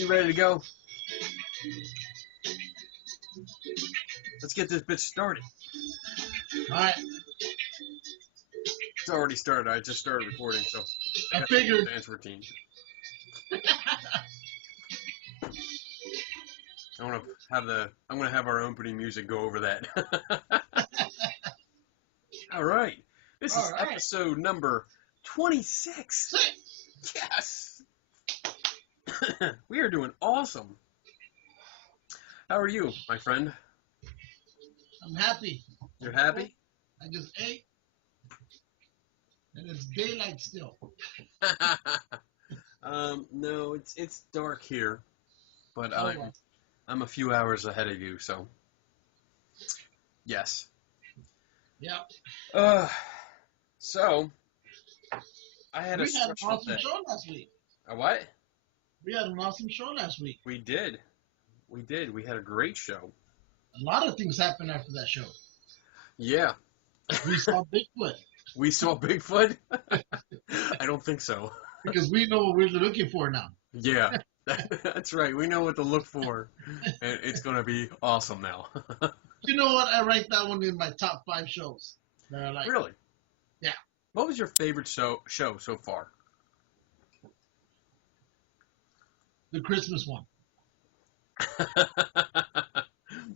You ready to go? Let's get this bitch started. Alright. It's already started. I just started recording, so I figured. Dance routine. I'm gonna have our opening music go over that. All right. This is episode number 26. Yes. We are doing awesome. How are you, my friend? I'm happy. You're happy? I just ate. And it's daylight still. No, it's dark here, but I'm a few hours ahead of you, so yes. Yep. So I had we a had an special awesome day. show last week. A what? We had an awesome show last week. We did. We had a great show. A lot of things happened after that show. Yeah. We saw Bigfoot. We saw Bigfoot? I don't think so. Because we know what we're looking for now. Yeah, that's right. We know what to look for. And it's going to be awesome now. You know what? I rank that one in my top 5 shows. That I like. Really? Yeah. What was your favorite show so far? The Christmas one.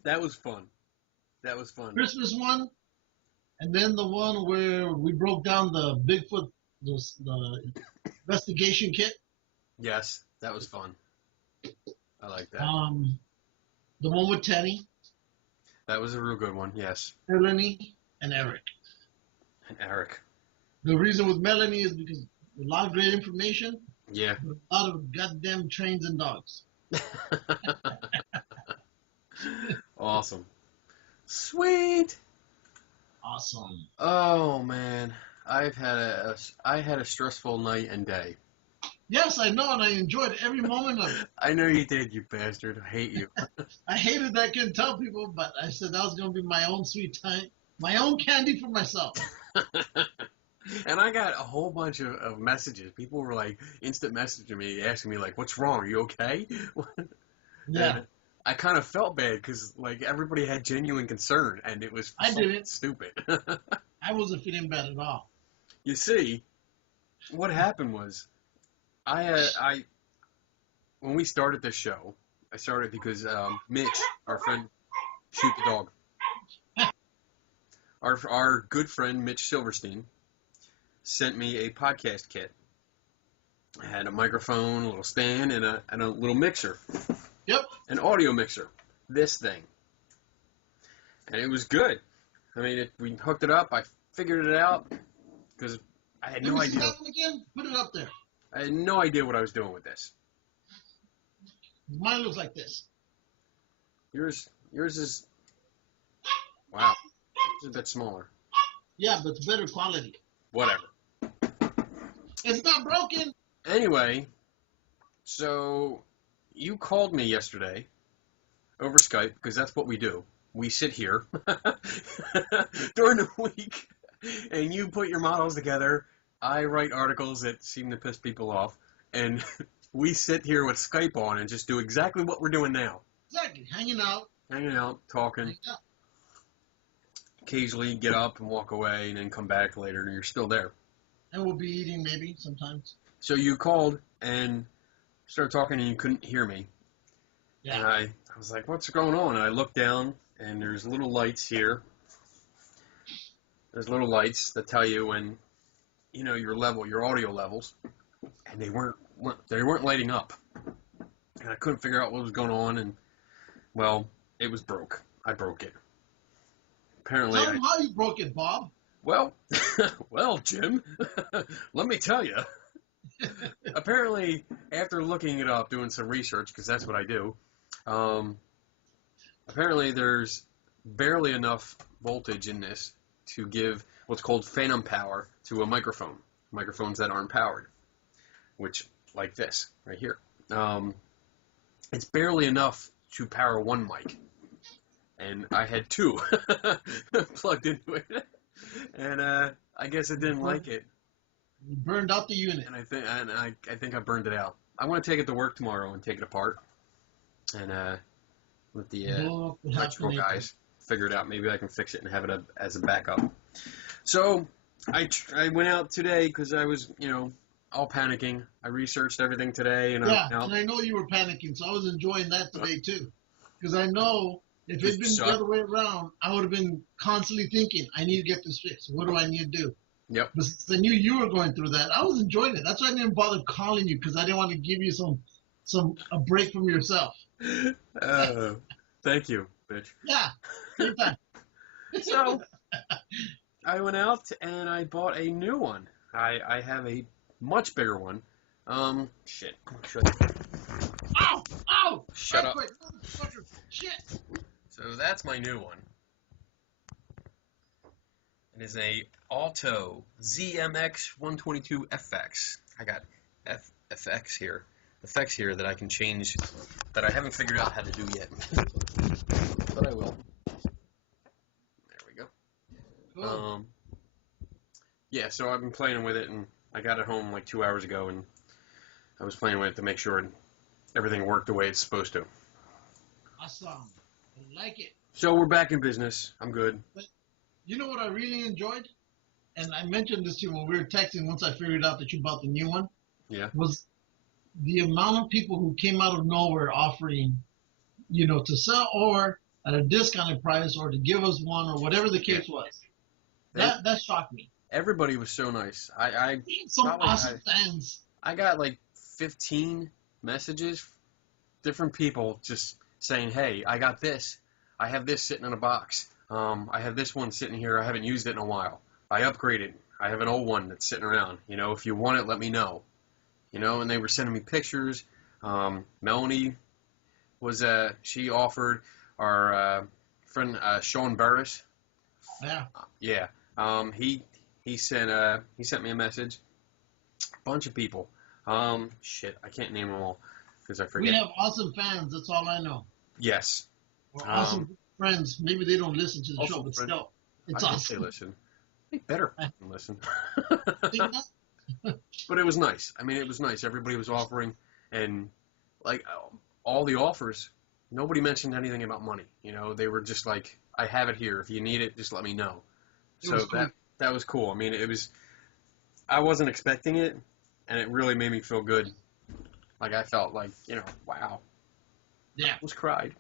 That was fun. That was fun. Christmas one, and then the one where we broke down the Bigfoot, the investigation kit. Yes, that was fun. I like that. The one with Tenny. That was a real good one, yes. Melanie and Eric. And Eric. The reason with Melanie is because a lot of great information. Yeah. A lot of goddamn trains and dogs. Awesome. Sweet. Awesome. Oh man, I had a stressful night and day. Yes, I know, and I enjoyed every moment of it. I know you did, you bastard. I hate you. I hated that I couldn't tell people, but I said that was going to be my own sweet time, my own candy for myself. And I got a whole bunch of messages. People were like instant messaging me, asking me like, "What's wrong? Are you okay?" Yeah. And I kind of felt bad because like everybody had genuine concern, and it was stupid. I wasn't feeling bad at all. You see, what happened was, when we started this show, I started because Mitch, our friend, shoot the dog. Our good friend Mitch Silverstein sent me a podcast kit. I had a microphone, a little stand, and a little mixer. Yep. An audio mixer. This thing. And it was good. I mean, we hooked it up. I figured it out because I had no idea. That one again? Put it up there. I had no idea what I was doing with this. Mine looks like this. Yours is, wow, it's a bit smaller. Yeah, but it's better quality. Whatever. It's not broken. Anyway, so you called me yesterday over Skype because that's what we do. We sit here during the week and you put your models together. I write articles that seem to piss people off, and we sit here with Skype on and just do exactly what we're doing now. Exactly. Hanging out, talking. Hanging out. Occasionally get up and walk away and then come back later and you're still there. And we'll be eating maybe sometimes. So you called and started talking and you couldn't hear me. Yeah. And I was like, what's going on? And I looked down and there's little lights here. There's little lights that tell you when, your audio levels. And they weren't lighting up. And I couldn't figure out what was going on. And, well, it was broke. I broke it. Apparently. Tell them how you broke it, Bob. Well, Jim, let me tell you. Apparently, after looking it up, doing some research, because that's what I do, apparently there's barely enough voltage in this to give what's called phantom power to a microphone. Microphones that aren't powered, which, like this, right here. It's barely enough to power one mic. And I had 2 plugged into it. And I guess it didn't like it. You burned out the unit. And I think I burned it out. I want to take it to work tomorrow and take it apart, and let the Blow up the electrical Hampton guys figure it out. Maybe I can fix it and have it as a backup. So I went out today because I was, all panicking. I researched everything today, and Yeah, and I know you were panicking, so I was enjoying that today too. Because I know if it'd been the other way around, I would have been constantly thinking, I need to get this fixed. What do I need to do? Yep. But since I knew you were going through that, I was enjoying it. That's why I didn't bother calling you, because I didn't want to give you a break from yourself. Thank you, bitch. Yeah, anytime. So I went out and I bought a new one. I have a much bigger one. Shit. Ow! Ow! Shut up. Quick. Shit. So that's my new one. It is a Alto ZMX 122 FX. I got FX here. Effects here that I can change that I haven't figured out how to do yet. But I will. There we go. Cool. Yeah, so I've been playing with it, and I got it home like 2 hours ago, and I was playing with it to make sure everything worked the way it's supposed to. Awesome. I like it. So we're back in business. I'm good. But you know what I really enjoyed? And I mentioned this to you when we were texting once I figured out that you bought the new one. Yeah. Was the amount of people who came out of nowhere offering, to sell or at a discounted price or to give us one or whatever the case was. That shocked me. Everybody was so nice. I Some awesome fans. I got like 15 messages, different people just saying, hey, I got this. I have this sitting in a box. I have this one sitting here. I haven't used it in a while. I upgraded. I have an old one that's sitting around. If you want it, let me know. And they were sending me pictures. Melanie she offered our friend Sean Burris. Yeah. Yeah. He sent me a message. A bunch of people. Shit, I can't name them all because I forget. We have awesome fans. That's all I know. Yes. Or awesome friends. Maybe they don't listen to the show, but still, it's awesome. They listen. They better listen. But it was nice. I mean, it was nice. Everybody was offering, and like all the offers, nobody mentioned anything about money. They were just like, I have it here. If you need it, just let me know. So cool. That was cool. I mean, I wasn't expecting it, and it really made me feel good. Like I felt like, wow. Yeah. I almost cried.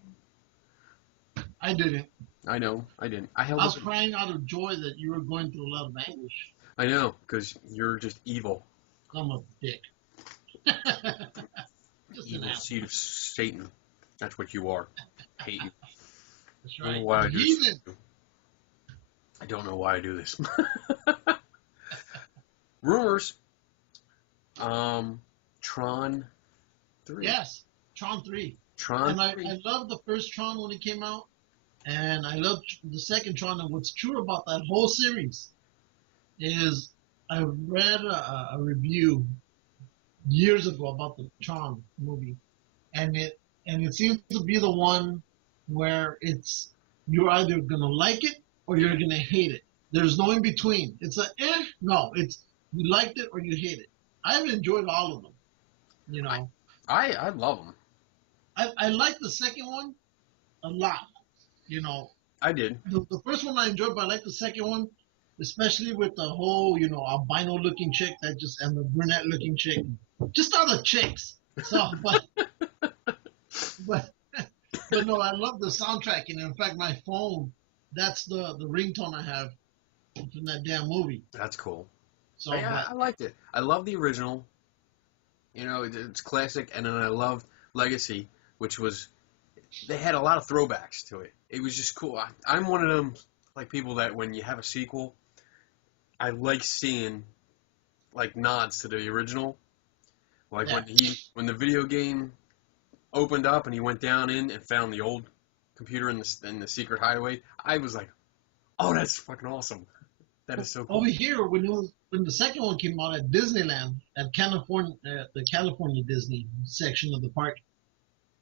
I didn't. I know, I didn't. I was crying out of joy that you were going through a lot of anguish. I know, because you're just evil. I'm a dick. Just evil seed of Satan. That's what you are. I hate you. That's right. I don't know why I do this. I don't know why I do this. Rumors. Tron 3. Yes, Tron 3. Tron 3. I loved the first Tron when it came out, and I loved the second Tron. And what's true about that whole series is I read a review years ago about the Tron movie, and it seems to be the one where you're either gonna like it or you're gonna hate it. There's no in between. It's no. It's you liked it or you hate it. I've enjoyed all of them. I love them. I like the second one a lot. I did. The first one I enjoyed, but I like the second one, especially with the whole, albino-looking chick and the brunette-looking chick. Just all the chicks. So, but no, I love the soundtrack, and in fact, my phone, that's the ringtone I have from that damn movie. That's cool. So I liked it. I love the original. It's classic, and then I love Legacy, which was, they had a lot of throwbacks to it. It was just cool. I'm one of them people that when you have a sequel, I like seeing nods to the original. When the video game opened up and he went down in and found the old computer in the secret hideaway, I was like, oh, that's fucking awesome. That is so cool. Over here, when the second one came out at Disneyland, at the California Disney section of the park,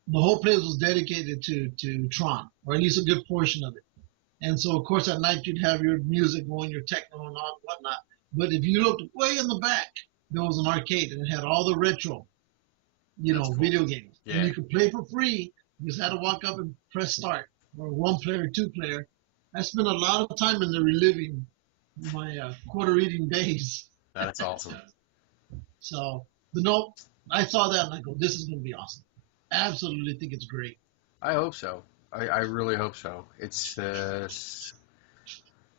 the whole place was dedicated to Tron, or at least a good portion of it. And so, of course, at night you'd have your music going, your techno and whatnot. But if you looked way in the back, there was an arcade, and it had all the retro Cool. video games. Yeah. And you could play for free. You just had to walk up and press start. Or one player, two player. I spent a lot of time in there reliving my quarter eating days. That's awesome. So, but no, I saw that and I go, this is going to be awesome. Absolutely think it's great. I hope so. I really hope so. It's let's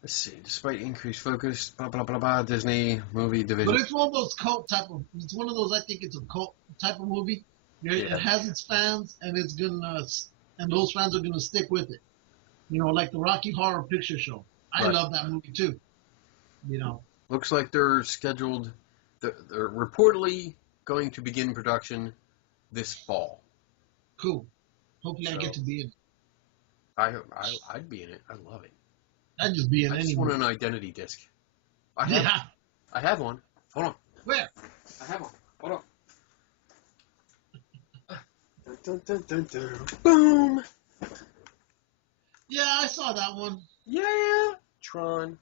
see. Despite increased focus, blah blah blah blah. Disney movie division. But it's one of those cult type of. It's one of those. I think it's a cult type of movie. Yeah. It has its fans, and it's gonna, and those fans are gonna stick with it. Like the Rocky Horror Picture Show. I Right. love that movie too. Looks like they're scheduled. They're reportedly going to begin production this fall. Cool. Hopefully, I get to be in it. I'd be in it. I love it. I'd just be in I any just want movie. an identity disc. I have one. Hold on. Where? I have one. Hold on. Dun, dun, dun, dun, dun. Boom. Yeah, I saw that one, Yeah. Tron.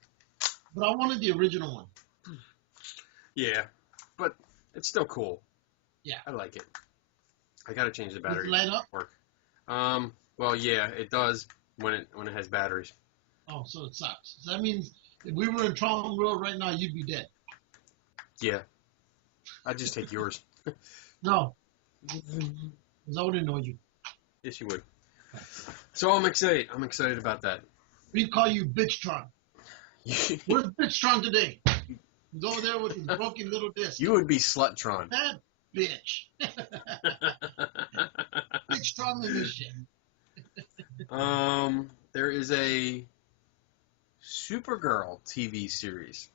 but I wanted the original one. Yeah, but it's still cool. Yeah. I like it. I gotta change the Does it battery. light up? Work. Well, yeah, it does when it has batteries. Oh, so it sucks. So that means if we were in Tron World right now, you'd be dead. Yeah. I'd just take yours. No. Because I wouldn't know you. Yes, you would. So I'm excited. I'm excited about that. We'd call you Bitch Tron. Where's Bitch Tron today? He's over there with his broken little disc. You would be Sluttron. That bitch. Bitch Tron in this shit. There is a Supergirl TV series.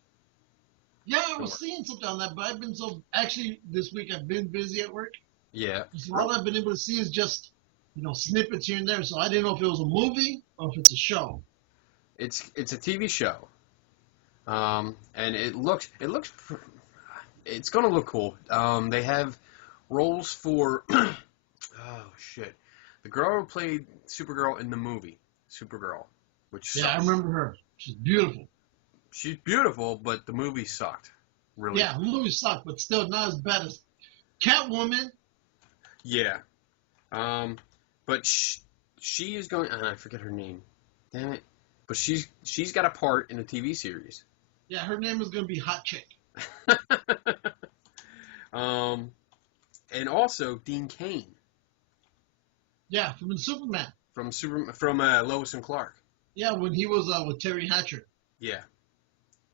Yeah, I was seeing something on that, but I've been actually, this week I've been busy at work. Yeah. So all I've been able to see is just, snippets here and there. So I didn't know if it was a movie or if it's a show. It's a TV show. And it's gonna look cool. They have roles for, oh shit, the girl who played Supergirl in the movie, Supergirl, which Yeah, I sucks. remember her. She's beautiful. She's beautiful, but the movie sucked. Really. Yeah, the movie sucked, but still not as bad as Catwoman. Yeah. But she is going. I forget her name. Damn it. But she's got a part in a TV series. Yeah, her name is gonna be Hot Chick. And also Dean Cain Yeah, from the Superman. from Lois and Clark. Yeah, when he was with Terry Hatcher. Yeah.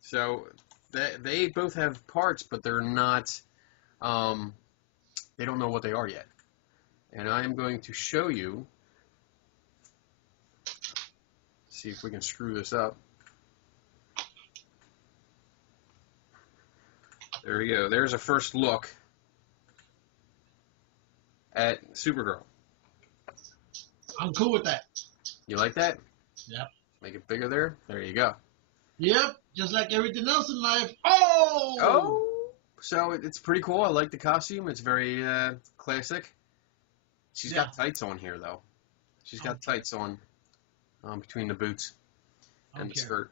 So they both have parts, but they're not. They don't know what they are yet. And I am going to show you. See if we can screw this up. There we go. There's a first look at Supergirl. I'm cool with that. You like that? Yep. Make it bigger there. There you go. Yep, just like everything else in life. Oh! Oh! So it's pretty cool. I like the costume. It's very classic. She's got tights on here, though. She's got tights on between the boots and the skirt.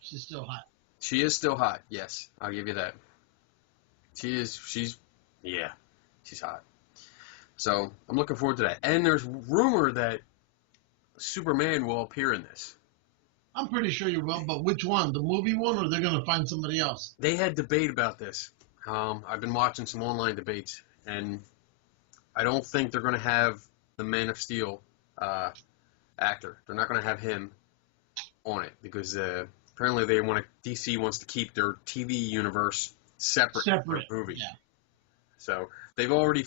She's still hot. She is still hot. Yes, I'll give you that. She's hot. So I'm looking forward to that. And there's rumor that Superman will appear in this. I'm pretty sure you will, but which one? The movie one, or they're gonna find somebody else? They had debate about this. I've been watching some online debates, and I don't think they're going to have the Man of Steel actor. They're not going to have him on it because apparently DC wants to keep their TV universe separate from the movie. Yeah. So they've already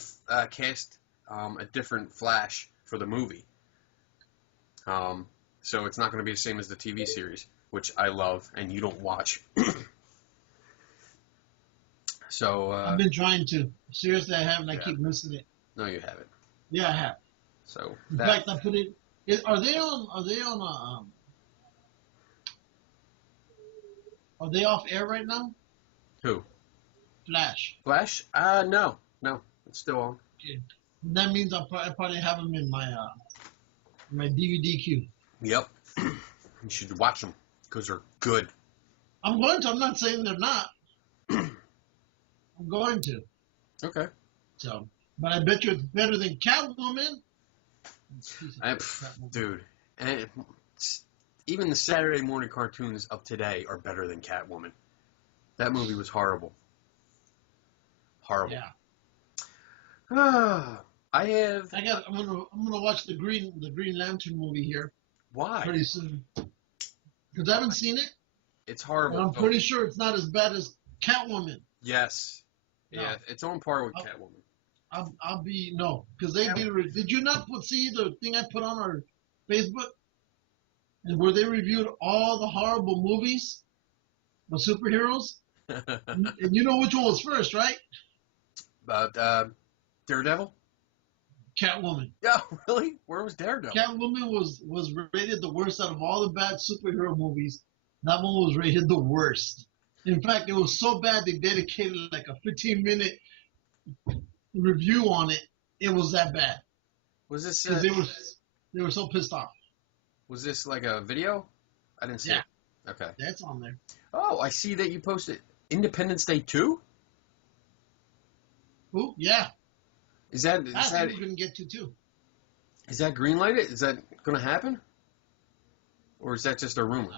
cast a different Flash for the movie. So it's not going to be the same as the TV series, which I love and you don't watch. So I've been trying to. Seriously, I haven't. I Yeah. keep missing it. No, you haven't. Yeah, I have. So In fact, I put it. Are they on? Are they off air right now? Who? Flash. Flash? No, it's still on. Okay. That means I probably have them in my DVD queue. Yep. You should watch them because they're good. I'm going to. I'm not saying they're not. I'm going to. Okay. So, But I bet you it's better than Catwoman. Dude, and even the Saturday morning cartoons of today are better than Catwoman. That movie was horrible. Horrible. Yeah. I'm gonna watch the Green Lantern movie here. Why? Pretty soon. Because I haven't seen it. It's horrible. And I'm pretty sure it's not as bad as Catwoman. Yes. No. Yeah, it's on par with Catwoman. I'll be no, because they did you not see the thing I put on our Facebook, and where they reviewed all the horrible movies of superheroes, and you know which one was first, right? Daredevil. Catwoman. Yeah, really? Where was Daredevil? Catwoman was rated the worst out of all the bad superhero movies. That one was rated the worst. In fact, it was so bad they dedicated like a 15-minute review on it. It was that bad. Was this? Because they were so pissed off. Was this like a video? I didn't see it. Okay. That's on there. Oh, I see that you posted Independence Day 2? Ooh, yeah. Is that That's what we're going to get to, too. Is that green-lighted? Is that going to happen? Or is that just a rumor?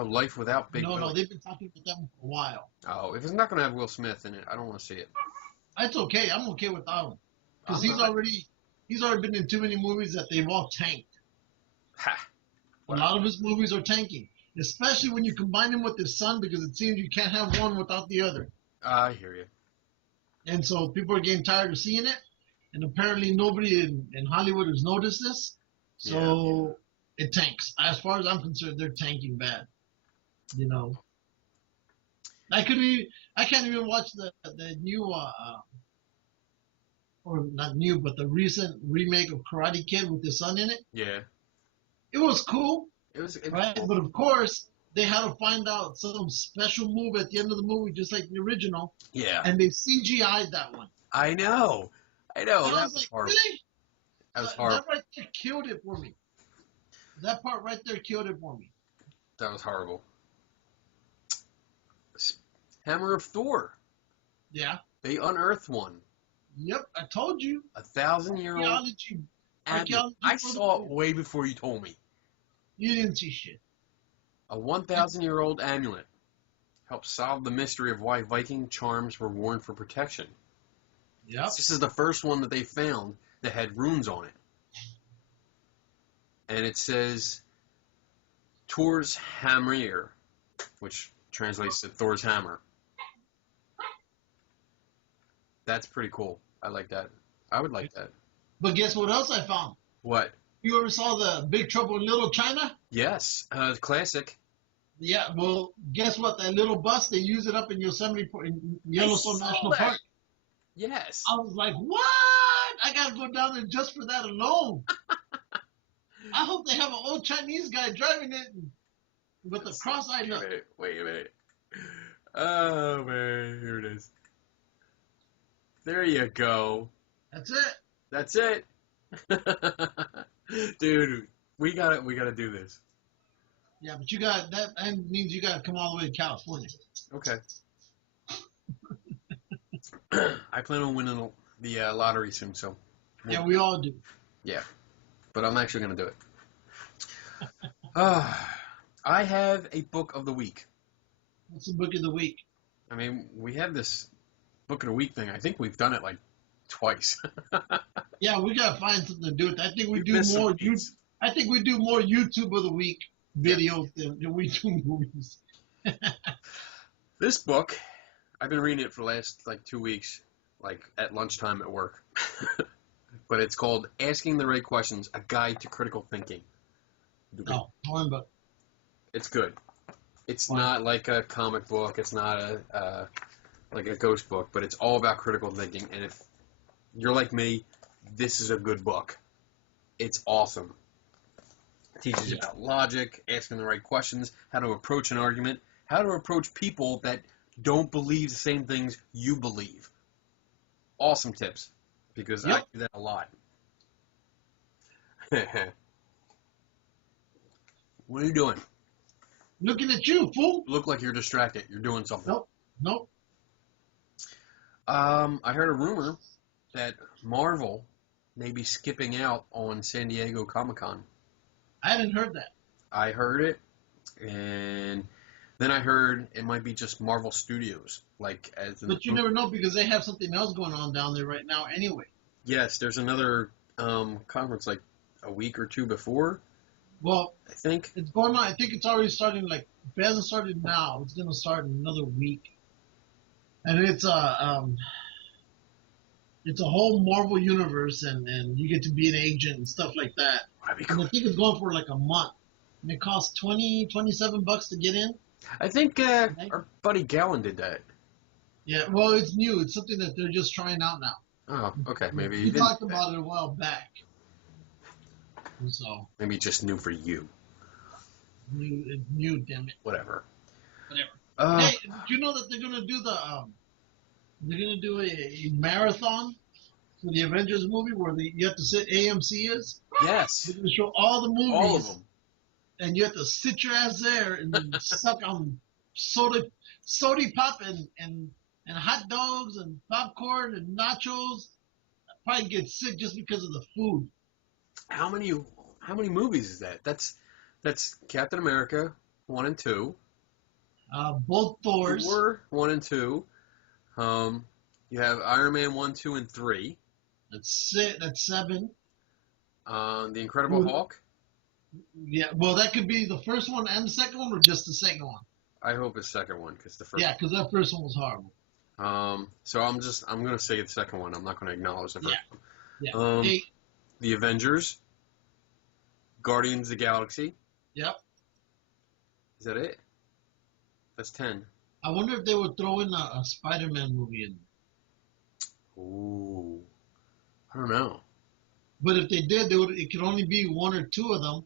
Life Without Big Willie. No, they've been talking about them for a while. Oh, if it's not going to have Will Smith in it, I don't want to see it. That's okay. I'm okay without him. Because he's already been in too many movies that they've all tanked. Ha! A lot of his movies are tanking. Especially when you combine him with his son, because it seems you can't have one without the other. I hear you. And so people are getting tired of seeing it. And apparently nobody in Hollywood has noticed this. So it tanks. As far as I'm concerned, they're tanking bad. You know. I can't even watch the new or not new, but the recent remake of Karate Kid with his son in it. Yeah. It was cool. It was right, but of course they had to find out some special move at the end of the movie, just like the original. Yeah. And they CGI'd that one. I know. And that I was like, horrible. really? That was horrible. That right there killed it for me. That part right there killed it for me. That was horrible. Hammer of Thor. Yeah. They unearthed one. Yep, I told you. 1,000-year-old. Archaeology. I saw it way before you told me. You didn't see shit. A 1,000-year-old amulet helps solve the mystery of why Viking charms were worn for protection. Yep. This is the first one that they found that had runes on it. And it says Thor's Hammer, which translates to Thor's hammer. That's pretty cool. I like that. I would like that. But guess what else I found? What? You ever saw the Big Trouble in Little China? Yes. Classic. Yeah, well, guess what? That little bus, they use it up in Yosemite, in Yellowstone National Park. Yes. I was like, what? I got to go down there just for that alone. I hope they have an old Chinese guy driving it with a cross-eyed look. Wait a minute. Oh, man. Here it is. There you go. That's it. That's it. Dude, we gotta do this. Yeah, but you got that means you gotta come all the way to California. Okay. I plan on winning the lottery soon, so. Yeah, we all do. Yeah, but I'm actually gonna do it. I have a book of the week. What's the book of the week? I mean, we have this book of the week thing. I think we've done it like twice. Yeah, we gotta find something to do with that. I think we do more. I think we do more YouTube of the week videos than we do movies. This book, I've been reading it for the last like 2 weeks, like at lunchtime at work. But it's called Asking the Right Questions: A Guide to Critical Thinking. No, but it's good. It's not like a comic book. It's not like a ghost book, but it's all about critical thinking. And if you're like me, this is a good book. It's awesome. It teaches you about logic, asking the right questions, how to approach an argument, how to approach people that don't believe the same things you believe. Awesome tips, because I do that a lot. What are you doing? Looking at you, fool. Look like you're distracted. You're doing something. Nope. I heard a rumor that Marvel may be skipping out on San Diego Comic-Con. I hadn't heard that. I heard it, and then I heard it might be just Marvel Studios. But you never know because they have something else going on down there right now anyway. Yes, there's another conference like a week or two before. Well, I think it's going on. I think it's already starting. Like, if it hasn't started now, it's going to start in another week. And it's a whole Marvel universe, and you get to be an agent and stuff like that. that'd be And cool. I think it's going for like a month. And it costs $27 to get in. I think our buddy Gallon did that. Yeah, well, it's new. It's something that they're just trying out now. Oh, okay, maybe We talked about it a while back. So maybe just new for you. new, damn it. Whatever. Hey, do you know that they're gonna do a marathon for the Avengers movie where you have to sit AMC is? Yes. They're gonna show all the movies. All of them. And you have to sit your ass there and then suck on soda pop and hot dogs and popcorn and nachos. Probably get sick just because of the food. How many movies is that? That's Captain America 1 and 2. Both Thors. Thor 1 and 2. You have Iron Man 1, 2, and 3. That's 7. The Incredible Hulk. Yeah, well, that could be the first one and the second one, or just the second one. I hope it's the second one because the first. Yeah, because that first one was horrible. So I'm gonna say the second one. I'm not gonna acknowledge the first one. Yeah. 8. The Avengers. Guardians of the Galaxy. Yep. Is that it? That's 10. I wonder if they would throw in a Spider-Man movie in. Ooh. I don't know. But if they did, it could only be 1 or 2 of them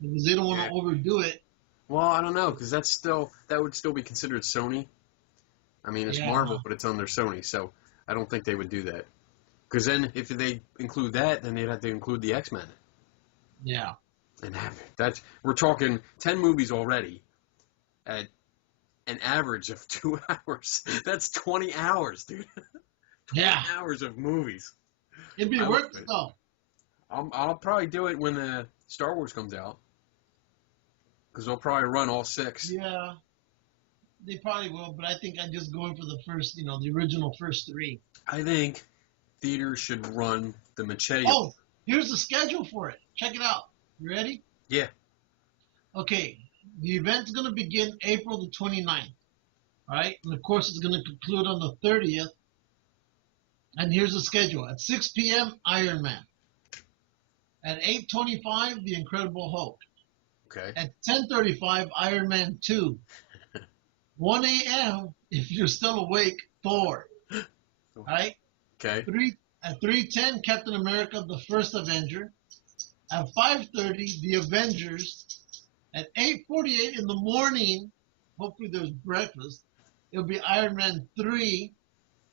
because they don't want to overdo it. Well, I don't know because that would still be considered Sony. I mean, it's Marvel, but it's under Sony, so I don't think they would do that. Because then, if they include that, then they'd have to include the X-Men. Yeah. And we're talking 10 movies already at an average of 2 hours. That's 20 hours, dude. 20 hours of movies. It'd be worth it, though. I'll probably do it when the Star Wars comes out. Because they'll probably run all 6. Yeah. They probably will, but I think I'm just going for the first, the original first 3. I think theaters should run the Machete. Oh, here's the schedule for it. Check it out. You ready? Yeah. Okay. The event's going to begin April the 29th. All right? And, of course, it's going to conclude on the 30th. And here's the schedule. At 6 p.m., Iron Man. At 8:25, The Incredible Hulk. Okay. At 10:35, Iron Man 2. 1 a.m., if you're still awake, Thor. All right? Okay. At 3:10, Captain America, the First Avenger. At 5:30, The Avengers. At 8:48 in the morning, hopefully there's breakfast, it'll be Iron Man 3.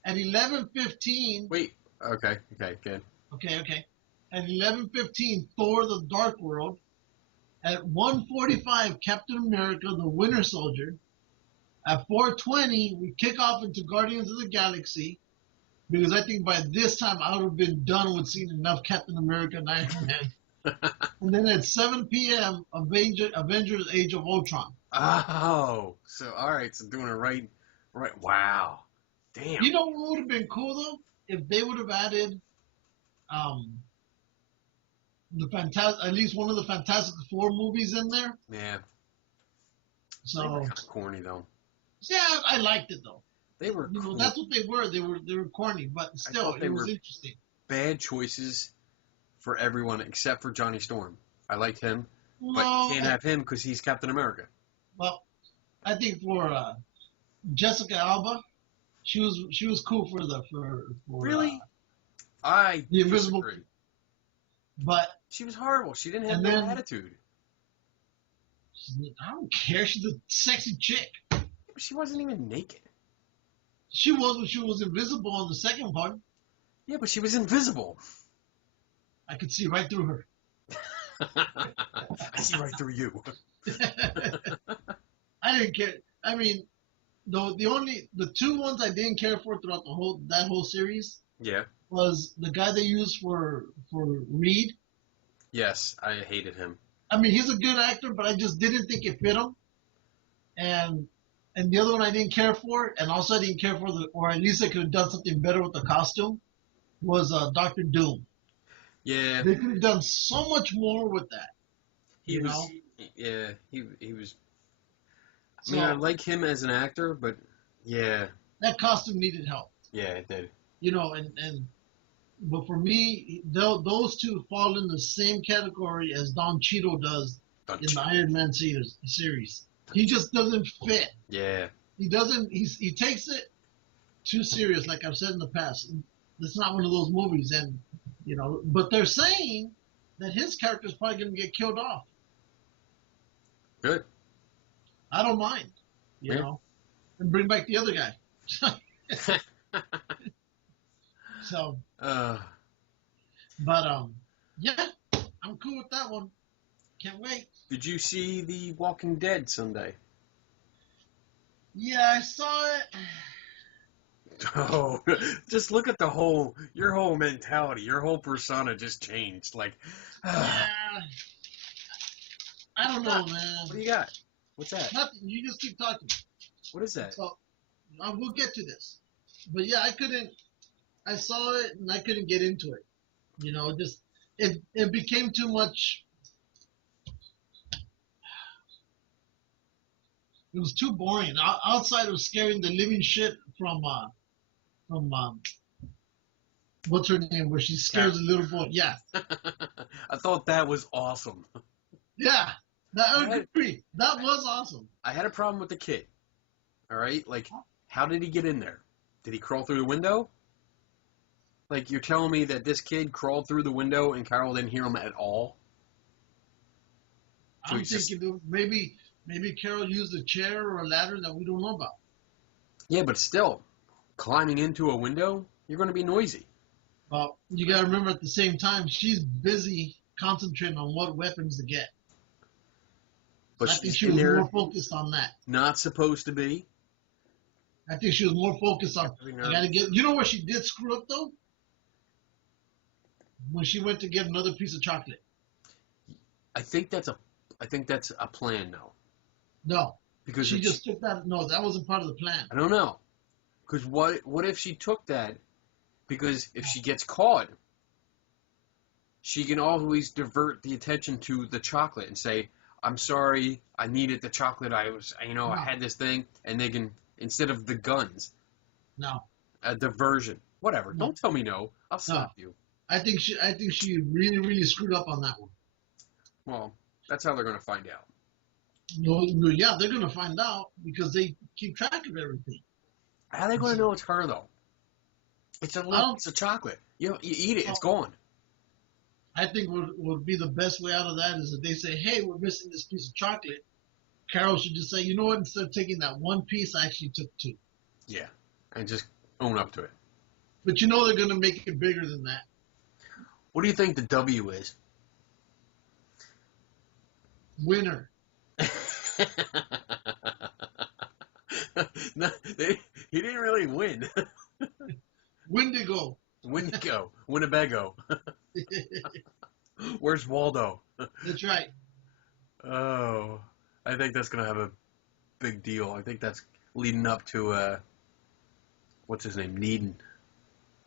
At 11:15... Wait. Okay, good. Okay. At 11:15, Thor, the Dark World. At 1:45, Captain America, the Winter Soldier. At 4:20, we kick off into Guardians of the Galaxy. Because I think by this time I would have been done with seeing enough Captain America and Iron Man. And then at 7 p.m., Avengers Age of Ultron. Oh, so all right, so doing it right. Wow, damn. You know what would have been cool though? If they would have added, at least one of the Fantastic Four movies in there. Yeah. So They were kind of corny though. Yeah, I liked it though. They were. Cool. That's what they were. They were corny, but still, it was interesting. Bad choices for everyone except for Johnny Storm. I liked him, but you can't have him because he's Captain America. Well, I think for Jessica Alba, she was cool for really. I the Invisible. disagree. But she was horrible. She didn't have no attitude. I don't care. She's a sexy chick. Yeah, but she wasn't even naked. She was when she was invisible on the second part. Yeah, but she was invisible. I could see right through her. I see right through you. I didn't care. I mean, the 2 ones I didn't care for throughout that whole series Yeah. was the guy they used for Reed. Yes, I hated him. I mean, he's a good actor, but I just didn't think it fit him. And the other one I didn't care for, and also I didn't care for or at least I could have done something better with the costume, was Doctor Doom. Yeah. They could have done so much more with that. He you was. know? Yeah. He was. I So mean, I like him as an actor, but yeah. that costume needed help. Yeah, it did. You know, but for me, those two fall in the same category as Don Cheadle does in the Iron Man series. He just doesn't fit. Yeah. He doesn't. He takes it too serious, like I've said in the past. It's not one of those movies, and But they're saying that his character is probably going to get killed off. Good. I don't mind, you know, and bring back the other guy. So, but yeah, I'm cool with that one. Can't wait. Did you see The Walking Dead Sunday? Yeah, I saw it. Oh, just look at your whole mentality, your whole persona just changed. Like, Yeah, I don't know, man. What do you got? What's that? Nothing. You just keep talking. What is that? So, we'll get to this. But yeah, I saw it and I couldn't get into it. It became too much. It was too boring. Outside of scaring the living shit from what's her name, where she scares the little boy. Yeah. I thought that was awesome. Yeah. I agree. That was awesome. I had a problem with the kid. All right? Like, how did he get in there? Did he crawl through the window? Like, you're telling me that this kid crawled through the window and Carol didn't hear him at all? So I'm thinking maybe Carol used a chair or a ladder that we don't know about. Yeah, but still, climbing into a window, you're going to be noisy. Well, you got to remember at the same time, she's busy concentrating on what weapons to get. But I think she was more focused on that. Not supposed to be. I think she was more focused on. I gotta get. You know where she did screw up though? When she went to get another piece of chocolate. I think that's a plan now. No, because she just took that. No, that wasn't part of the plan. I don't know. Because what if she took that? Because if she gets caught, she can always divert the attention to the chocolate and say, "I'm sorry, I needed the chocolate. I had this thing," and they can, instead of the guns. No. A diversion. Whatever. No. Don't tell me no. I'll slap you. I think she really, really screwed up on that one. Well, that's how they're going to find out. No, yeah, they're going to find out because they keep track of everything. How are they going to know it's her, though? It's a chocolate. You eat it, it's gone. I think what would be the best way out of that is if they say, "Hey, we're missing this piece of chocolate." Carol should just say, "You know what? Instead of taking that one piece, I actually took two." Yeah, and just own up to it. But they're going to make it bigger than that. What do you think the W is? Winner. No, he didn't really win. Windigo. Winnebago. Where's Waldo? That's right. Oh, I think that's going to have a big deal. I think that's leading up to, what's his name?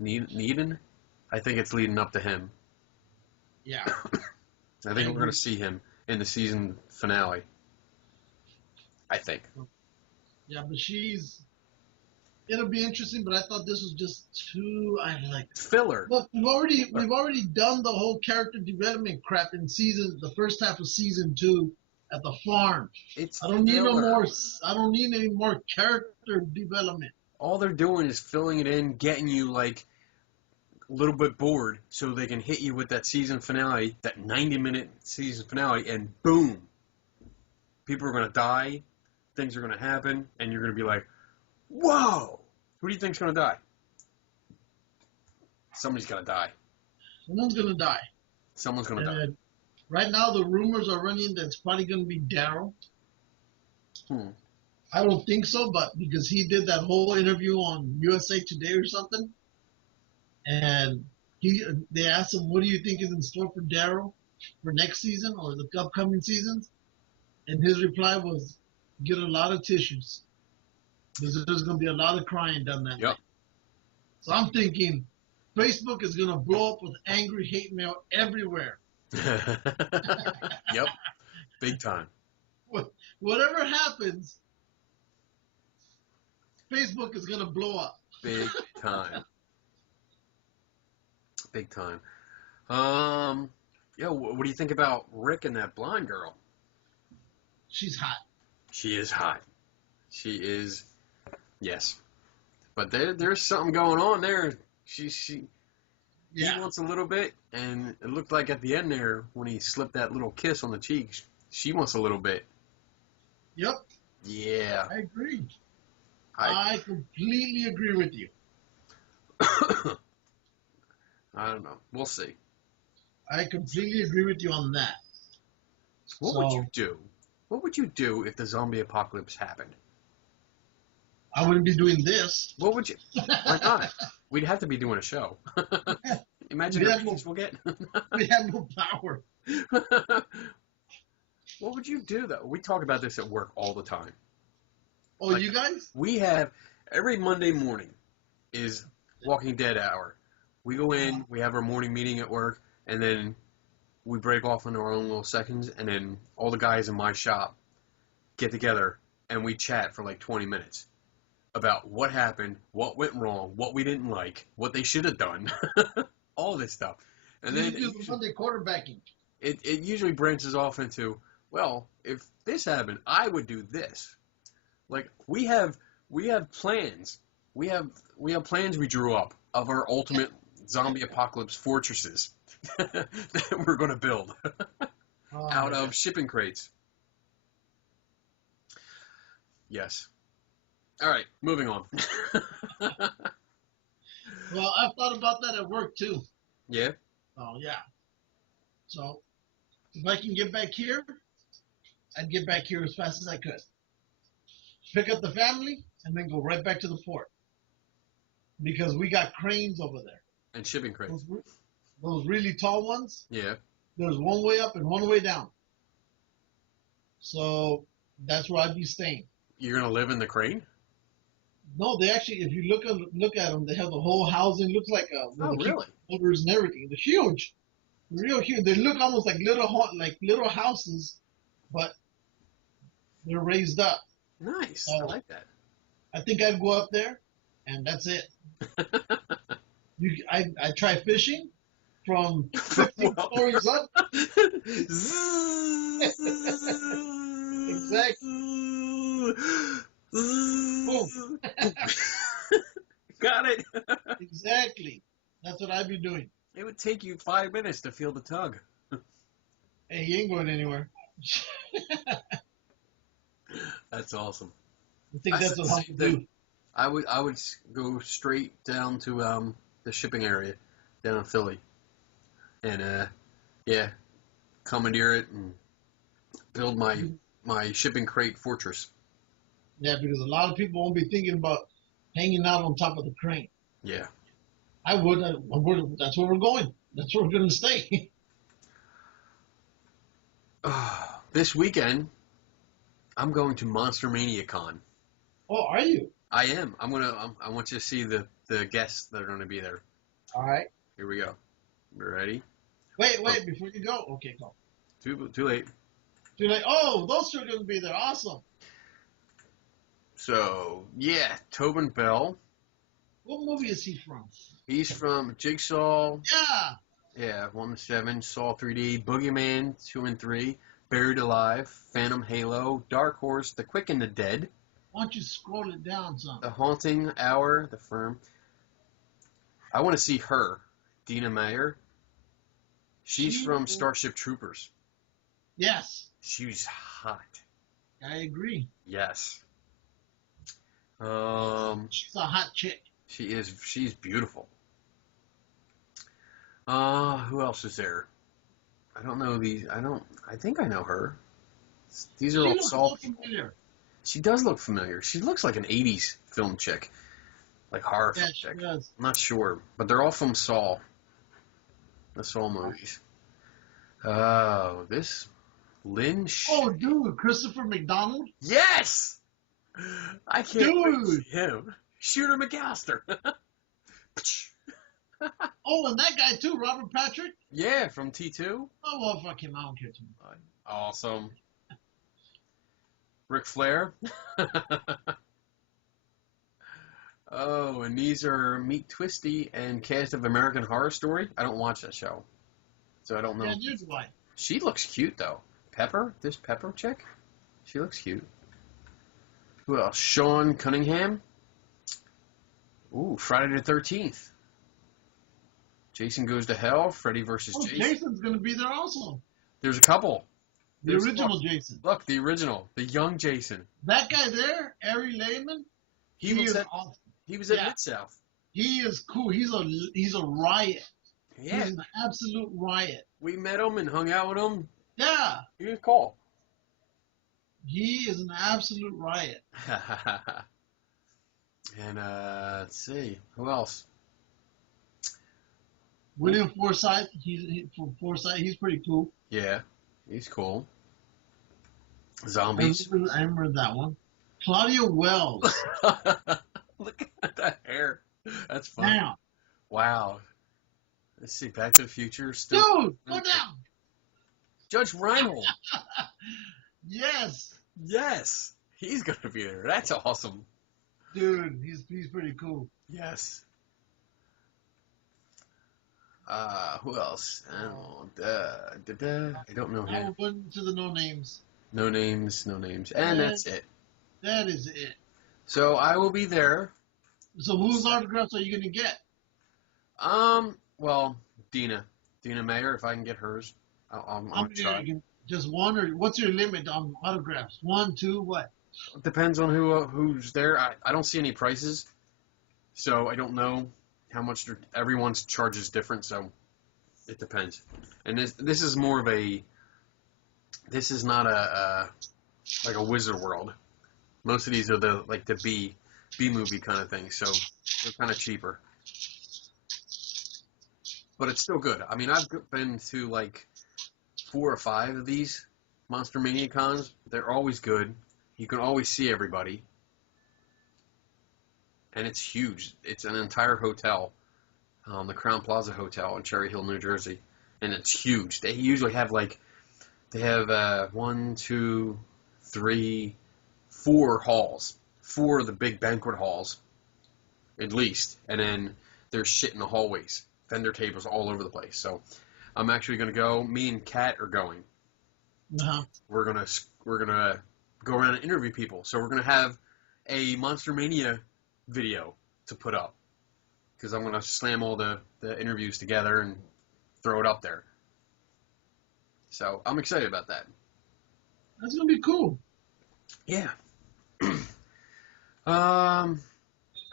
Needon? I think it's leading up to him. Yeah. I think we're going to see him in the season finale. I think. Yeah, but it'll be interesting, but I thought this was just too, filler. Look, we've already done the whole character development crap in the first half of season 2 at the farm. I don't need any more character development. All they're doing is filling it in, getting you like a little bit bored so they can hit you with that season finale, that 90-minute season finale, and boom. People are going to die, things are going to happen, and you're going to be like, whoa! Who do you think's going to die? Somebody's going to die. Someone's going to die. Someone's going to die. Right now, the rumors are running that it's probably going to be Daryl. I don't think so, but because he did that whole interview on USA Today or something. and they asked him, "What do you think is in store for Daryl for next season or the upcoming seasons?" And his reply was, "Get a lot of tissues. There's going to be a lot of crying done that night." So I'm thinking, Facebook is going to blow up with angry hate mail everywhere. Yep. Big time. Whatever happens, Facebook is going to blow up. Big time. Big time. What do you think about Rick and that blonde girl? She's hot. She is hot. She is, yes. But there's something going on there. He wants a little bit, and it looked like at the end there, when he slipped that little kiss on the cheek, she wants a little bit. Yep. Yeah. I agree. I completely agree with you. I don't know. We'll see. I completely agree with you on that. What would you do? What would you do if the zombie apocalypse happened? I wouldn't be doing this. What would you? Why not? We'd have to be doing a show. Imagine how many we'll get. We have no power. What would you do, though? We talk about this at work all the time. Oh, like, you guys? We have, every Monday morning is Walking Dead hour. We go in, we have our morning meeting at work, and then we break off into our own little seconds, and then all the guys in my shop get together, and we chat for like 20 minutes about what happened, what went wrong, what we didn't like, what they should have done, all this stuff. And then Monday quarterbacking. It usually branches off into, well, if this happened, I would do this. Like we have plans. We have plans we drew up of our ultimate zombie apocalypse fortresses that we're going to build out of shipping crates. Yes. All right, moving on. Well, I've thought about that at work too. Yeah? Oh, yeah. So, if I can get back here, I'd get back here as fast as I could. Pick up the family, and then go right back to the port. Because we got cranes over there. And shipping crates. Those really tall ones. Yeah. There's one way up and one way down. So, that's where I'd be staying. You're going to live in the crane? No, they actually, if you look at them, they have the whole housing. Looks like really? Motors and everything. They're huge, real huge. They look almost like little houses, but they're raised up. Nice, I like that. I think I'd go up there, and that's it. I try fishing from 15 stories up. Exactly. Boom. Got it. Exactly. That's what I'd be doing. It would take you 5 minutes to feel the tug. Hey, he ain't going anywhere. That's awesome. I think that's what I would do. I would go straight down to the shipping area down in Philly, and commandeer it and build my shipping crate fortress. Yeah, because a lot of people won't be thinking about hanging out on top of the crane. Yeah. I would. That's where we're going. That's where we're going to stay. This weekend, I'm going to Mania Con. Oh, are you? I am. I want you to see the guests that are going to be there. All right. Here we go. You ready? Wait, before you go. Okay, go. Too late. Too late. Oh, those two are going to be there. Awesome. So, yeah, Tobin Bell. What movie is he from? He's from Jigsaw. Yeah. Yeah, 1 and 7, Saw 3D, Boogeyman 2 and 3, Buried Alive, Phantom Halo, Dark Horse, The Quick and the Dead. Why don't you scroll it down some? The Haunting Hour, The Firm. I want to see her, Dina Meyer. She's from Starship Troopers. Yes. She's hot. I agree. Yes. She's a hot chick. She is. She's beautiful. Who else is there? I don't know these. I think I know her. These are all Saw. Familiar. She does look familiar. She looks like an 80s film chick. like horror Yeah, chick. she does. I'm not sure, but they're all from Saw. The Saw movies. Oh, this Lynn. Oh, dude, Christopher McDonald. Yes. I can't wait to Dude. see him. Shooter McAllister. Oh, and that guy too, Robert Patrick. Yeah, from T2. Oh, well, fuck him. I don't care too much. Awesome. Ric Flair. Oh, and these are Meet Twisty and cast of American Horror Story. I don't watch that show, so I don't know. Yeah, dude, why? She looks cute, though. Pepper? This Pepper chick? She looks cute. Who else? Sean Cunningham. Ooh, Friday the 13th. Jason Goes to Hell. Freddy versus Oh, Jason. Jason's gonna be there also. There's a couple. The original Jason. Look, the original. The young Jason. That guy there, Ari Lehman. He was is at, awesome. he was at Yeah. Mid-South. He is cool. He's a riot. Yeah. He's an absolute riot. We met him and hung out with him. Yeah. He was cool. He is an absolute riot. And let's see, who else? William Forsythe. From Forsythe. He's pretty cool. Yeah, he's cool. Zombies. I remember that one. Claudia Wells. Look at that hair. That's funny. Now, Wow. Let's see, Back to the Future. Still. dude, go down. Judge Reinhold. Yes, Yes, he's gonna be there. That's awesome. dude, he's pretty cool. Yes. Who else? I don't know I him. will go into the no names. No names, no names. And that's it. That is it. So I will be there. So whose autographs are you gonna get? Well, Dina Mayer, if I can get hers, I'm How many are try. you gonna, just one, or what's your limit on autographs? 1, 2, what? Depends on who's there. I don't see any prices, so I don't know how much everyone's charge is different. So it depends. And this is more of this is not like a Wizard World. Most of these are the B movie kind of thing, so they're kind of cheaper. But it's still good. I mean, I've been to like 4 or 5 of these Monster Mania cons. They're always good. You can always see everybody. And it's huge. It's an entire hotel, the Crown Plaza Hotel in Cherry Hill, New Jersey. And it's huge. They usually have 1, 2, 3, 4 halls. 4 of the big banquet halls, at least. And then there's shit in the hallways. Vendor tables all over the place. So I'm actually going to go. Me and Kat are going. Uh-huh. We're gonna go around and interview people. So we're gonna have a Monster Mania video to put up because I'm gonna slam all the interviews together and throw it up there. So I'm excited about that. That's gonna be cool. Yeah.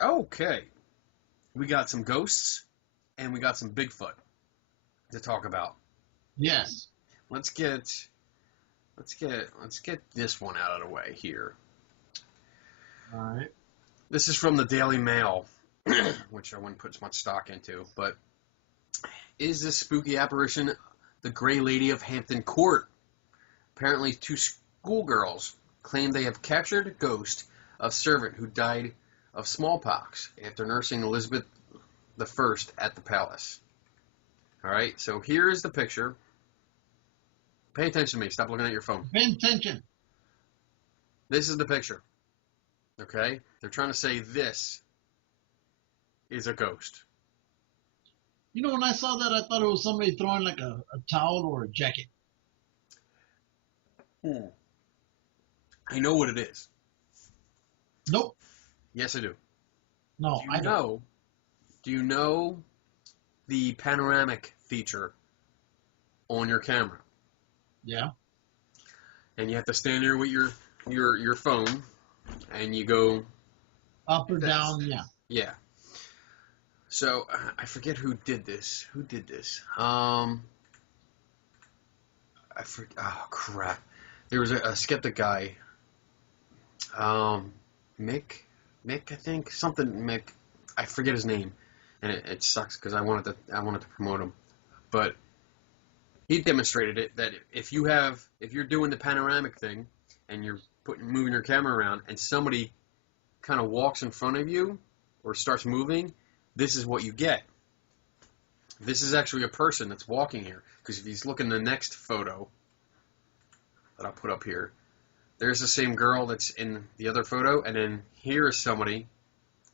Okay. We got some ghosts and we got some Bigfoot to talk about. Yes. Let's get this one out of the way here. All right. This is from the Daily Mail, which I wouldn't put much stock into, but is this spooky apparition the Gray Lady of Hampton Court? Apparently 2 schoolgirls claim they have captured a ghost of servant who died of smallpox after nursing Elizabeth I at the palace. All right, so here is the picture. Pay attention to me. Stop looking at your phone. Pay attention. This is the picture. Okay? They're trying to say this is a ghost. You know, when I saw that, I thought it was somebody throwing like a towel or a jacket. I know what it is. Nope. Yes, I do. No, I don't. Do you know the panoramic feature on your camera? Yeah. And you have to stand there with your phone, and you go Up or down, yeah. Yeah. So I forget who did this. Who did this? I forget. Oh crap! There was a skeptic guy. Mick, I think something Mick. I forget his name, and it sucks because I wanted to promote him, but he demonstrated it that if you're doing the panoramic thing and you're moving your camera around and somebody kind of walks in front of you or starts moving, this is what you get. This is actually a person that's walking here, because if you look in the next photo that I'll put up here, there's the same girl that's in the other photo, and then here is somebody,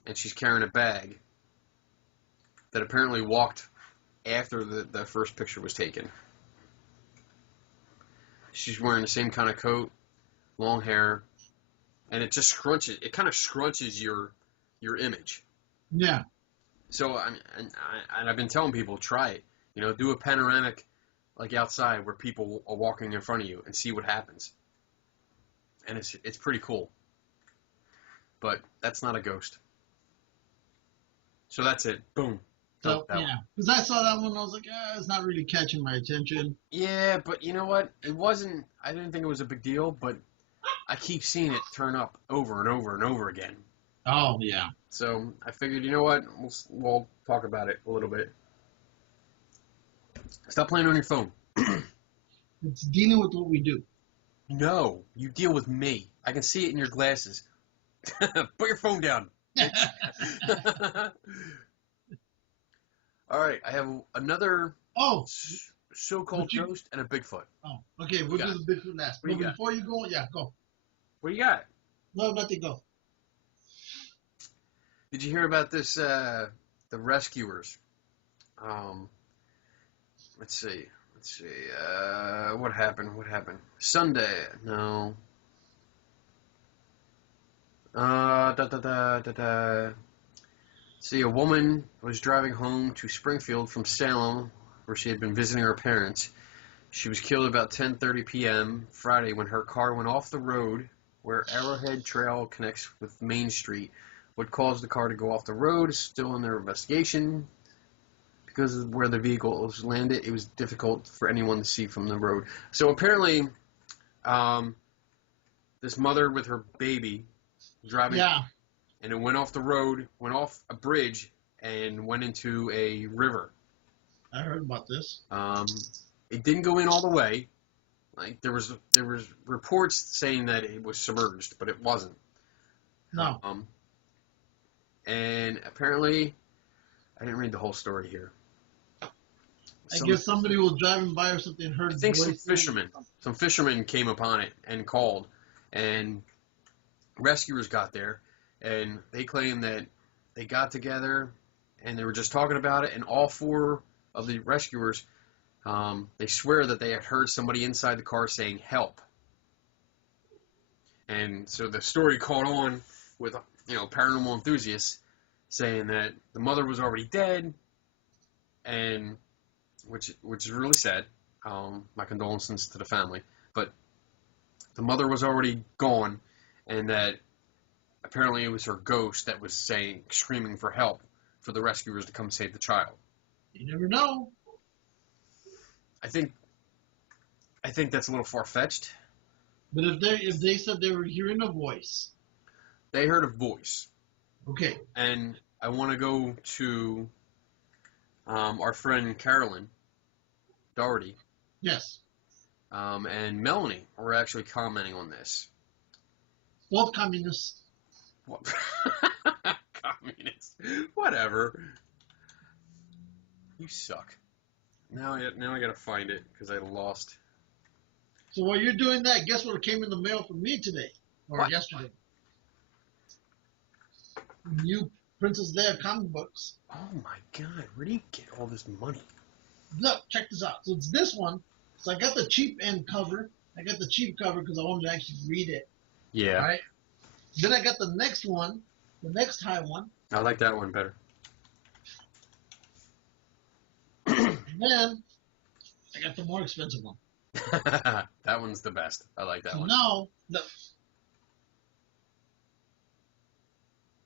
and she's carrying a bag that apparently walked after the first picture was taken. She's wearing the same kind of coat, long hair, and it just scrunches. It kind of scrunches your image. Yeah. So I've been telling people, try it. You know, do a panoramic like outside where people are walking in front of you and see what happens. And it's pretty cool. But that's not a ghost. So that's it. Boom. So, yeah. Because I saw that one, I was like, it's not really catching my attention. Yeah, but you know what? It wasn't, I didn't think it was a big deal, but I keep seeing it turn up over and over and over again. Oh, yeah. So I figured, you know what? We'll talk about it a little bit. Stop playing on your phone. It's dealing with what we do. No, you deal with me. I can see it in your glasses. Put your phone down. All right, I have another so-called ghost and a Bigfoot. Oh, okay, we'll do the Bigfoot last. But before you go, go. What do you got? No, nothing, go. Did you hear about this, the rescuers? Let's see. What happened? Sunday, no. See, a woman was driving home to Springfield from Salem, where she had been visiting her parents. She was killed about 10:30 p.m. Friday when her car went off the road where Arrowhead Trail connects with Main Street. What caused the car to go off the road is still under investigation. Because of where the vehicles landed, it was difficult for anyone to see from the road. So apparently, this mother with her baby driving, and it went off the road, went off a bridge, and went into a river. I heard about this. It didn't go in all the way. Like there was reports saying that it was submerged, but it wasn't. No. And apparently, I didn't read the whole story here. I guess somebody was driving by or something and heard. I think some fishermen came upon it and called, and rescuers got there, and they claimed that they got together and they were just talking about it, and all four of the rescuers, they swear that they had heard somebody inside the car saying help. And so the story caught on with, paranormal enthusiasts saying that the mother was already dead, and which is really sad. My condolences to the family. But the mother was already gone, and that apparently it was her ghost that was screaming for help for the rescuers to come save the child. You never know. I think that's a little far-fetched. But if they said they were hearing a voice. They heard a voice. Okay. And I want to go to our friend Carolyn Doherty. Yes. And Melanie were actually commenting on this. Both communists. What? Communists. Whatever. You suck. Now I gotta find it because I lost. So while you're doing that, guess what came in the mail from me today? Or yesterday? New Princess Leia comic books. Oh my god, where do you get all this money? Look, check this out. So it's this one. So I got the cheap end cover. I got the cheap cover because I wanted to actually read it. Yeah. Right? Then I got the next one, the next high one. I like that one better. And then I got the more expensive one. That one's the best. I like that one. Now, look.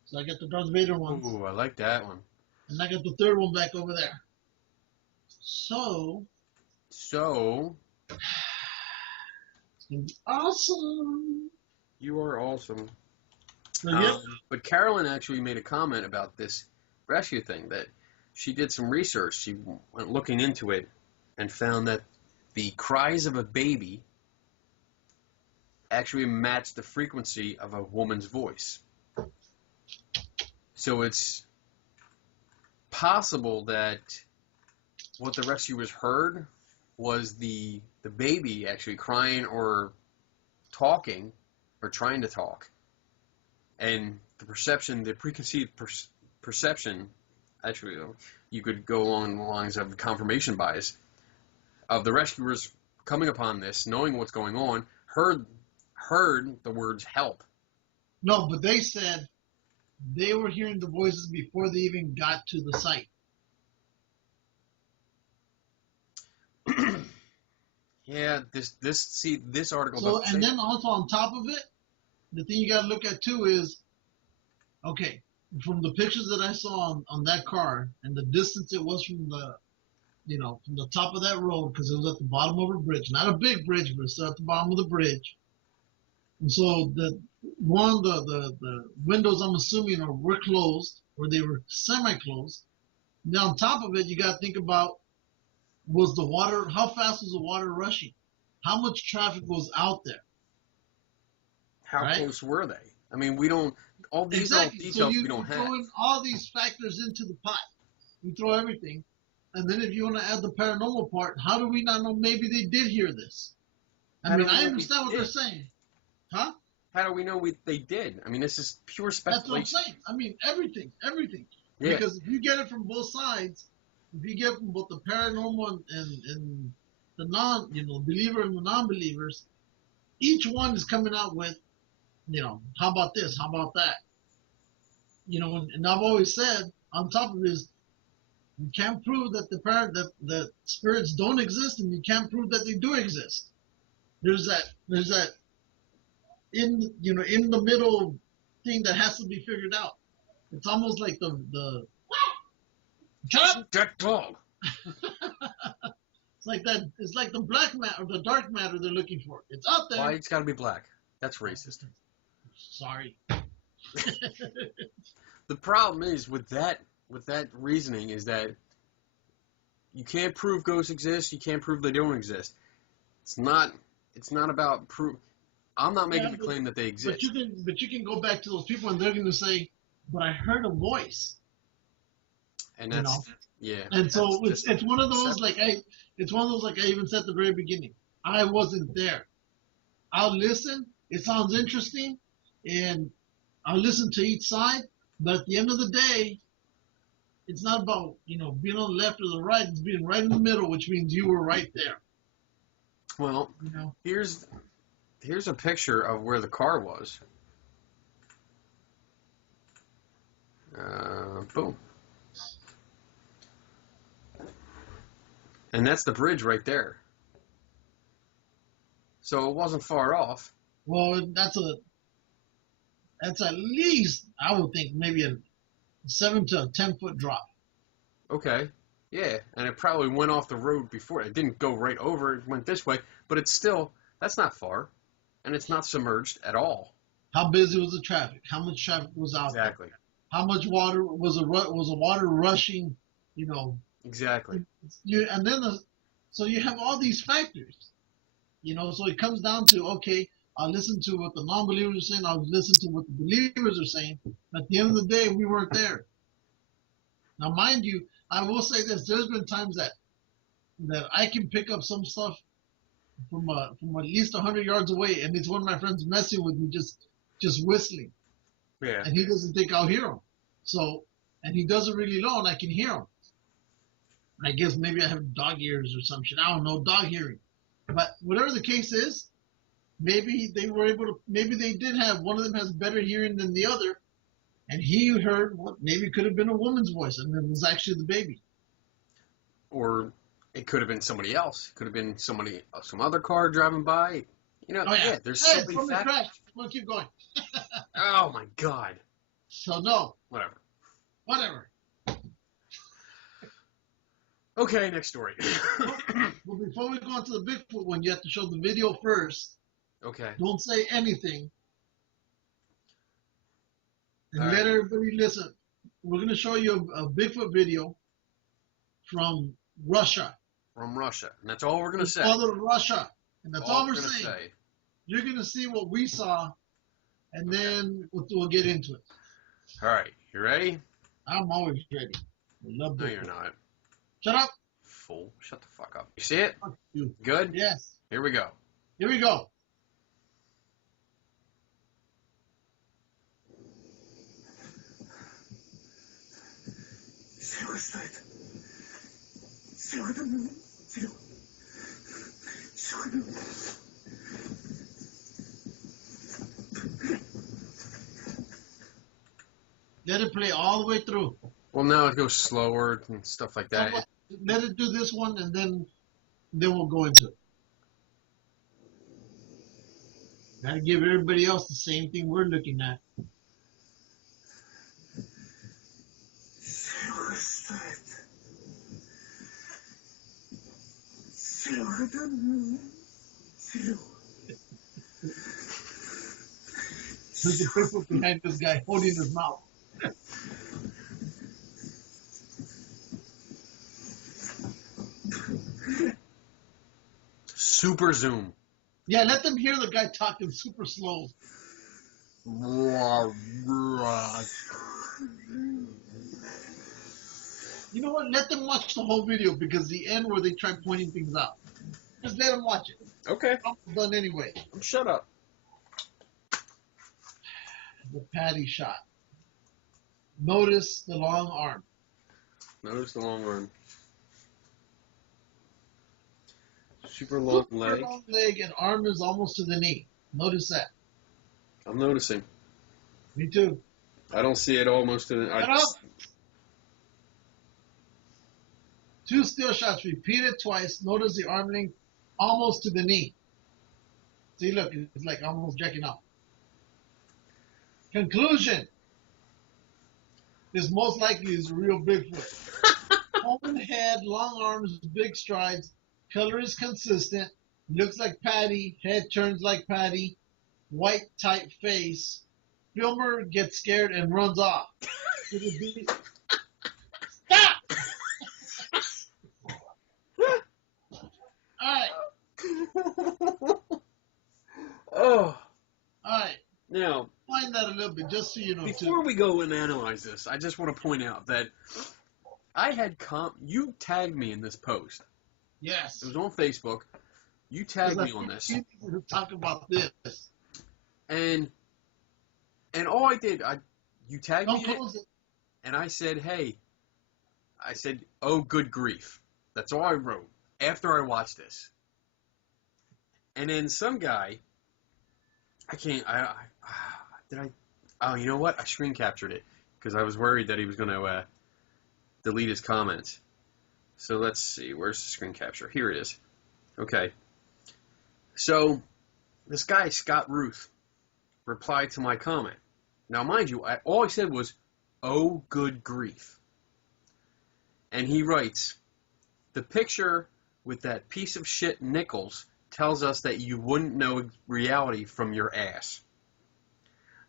So I got the Darth Vader one. Ooh, I like that one. And I got the third one back over there. So. It's gonna be awesome. You are awesome. So, yeah. But Carolyn actually made a comment about this rescue thing, that she did some research. She went looking into it and found that the cries of a baby actually matched the frequency of a woman's voice. So it's possible that what the rescuers heard was the baby actually crying or talking or trying to talk. And the perception, the preconceived perception, actually, you could go along the lines of confirmation bias, of the rescuers coming upon this, knowing what's going on, heard the words help. No, but they said they were hearing the voices before they even got to the site. Yeah, this article. So, and then also on top of it, the thing you got to look at too is, okay, from the pictures that I saw on that car and the distance it was from the, from the top of that road, because it was at the bottom of a bridge, not a big bridge, but it's at the bottom of the bridge. And so the windows, I'm assuming, were closed, or they were semi-closed. Now on top of it, you got to think about, was the water, how fast was the water rushing? How much traffic was out there? How close were they? I mean, we don't, all these details we don't have. You throw in all these factors into the pot. You throw everything. And then if you want to add the paranormal part, how do we not know maybe they did hear this? I mean, I understand what they're saying. Huh? How do we know they did? I mean, this is pure speculation. That's what I'm saying. I mean, everything. Yeah. Because if you get it from both sides, if you get from both the paranormal and the believer and the non-believers, each one is coming out with, how about this? How about that? And I've always said, on top of this, you can't prove that that spirits don't exist, and you can't prove that they do exist. There's that in the middle thing that has to be figured out. It's almost like the that dog. It's like that. It's like the black matter or the dark matter they're looking for. It's out there. Why it's got to be black? That's racist. Sorry. The problem is with that reasoning is that you can't prove ghosts exist. You can't prove they don't exist. It's not about proof. I'm not making the claim that they exist. But you can go back to those people and they're going to say, "But I heard a voice." And that's yeah. And so it's one of those like I even said at the very beginning. I wasn't there. I'll listen. It sounds interesting, and I'll listen to each side. But at the end of the day, it's not about being on the left or the right. It's being right in the middle, which means you were right there. Well, here's a picture of where the car was. Boom. And that's the bridge right there. So it wasn't far off. Well, that's at least, I would think, maybe a 7 to 10 foot drop. Okay. Yeah, and it probably went off the road before. It didn't go right over. It went this way, but it's still, that's not far, and it's not submerged at all. How busy was the traffic? How much traffic was out there? Exactly. How much water was the water rushing? Exactly. So you have all these factors. So it comes down to, okay, I'll listen to what the non-believers are saying. I'll listen to what the believers are saying. At the end of the day, we weren't there. Now, mind you, I will say this: there's been times that I can pick up some stuff from at least 100 yards away, and it's one of my friends messing with me, just whistling. Yeah. And he doesn't think I'll hear him. So, and he does it really low, and I can hear him. I guess maybe I have dog ears or some shit. I don't know, dog hearing. But whatever the case is, maybe they did have, one of them has better hearing than the other, and he heard what maybe could have been a woman's voice, and it was actually the baby. Or it could have been somebody else. It could have been some other car driving by. There's so many factors. We'll keep going. Oh my God. So no. Whatever. Okay, next story. Well, before we go on to the Bigfoot one, you have to show the video first. Okay. Don't say anything. And All let right. everybody listen. we're gonna show you a Bigfoot video from Russia. From Russia. And that's all we're going to say. Mother Russia. And that's all we're gonna saying. say. You're going to see what we saw, and then we'll get into it. All right. You ready? I'm always ready. I love No, Bigfoot. you're not. Shut up. Fool. Shut the fuck up. You see it? Fuck you. Good? Yes. Here we go. Here we go. Let it play all the way through. Well, now it goes slower and stuff like that. Let it do this one, and then we'll go into it. Gotta give everybody else the same thing we're looking at. There's a Bigfoot behind this guy holding his mouth. Super zoom. Yeah, let them hear the guy talking super slow. You know what? Let them watch the whole video, because the end where they try pointing things out. Just let them watch it. Okay. I'm done anyway. Shut up. The patty shot. Notice the long arm. Notice the long arm. Super long leg. Long leg, and arm is almost to the knee. Notice that. I'm noticing. Me too. I don't see it almost to the... Shut up. 2 still shots repeated twice. Notice the arm length almost to the knee. See, look, it's like almost jacking up. Conclusion. This most likely is a real Bigfoot. Open head, long arms, big strides. Color is consistent. Looks like Patty. Head turns like Patty. White tight face. Filmer gets scared and runs off. Could it be? Stop! Alright. Oh. Alright. Now, Find that a little bit, just so you know. before we go and analyze this, I just want to point out that I had you tagged me in this post. Yes. It was on Facebook. You tagged me on this. To talk about this. And all I did, you tagged Don't me in it, close it. and I said, hey, oh, good grief. That's all I wrote after I watched this. And then some guy, oh, you know what? I screen captured it because I was worried that he was going to delete his comments. So let's see. Where's the screen capture? Here it is. Okay. So this guy, Scott Ruth, replied to my comment. Now, mind you, all I said was, oh, good grief. And he writes, the picture with that piece of shit Nichols tells us that you wouldn't know reality from your ass.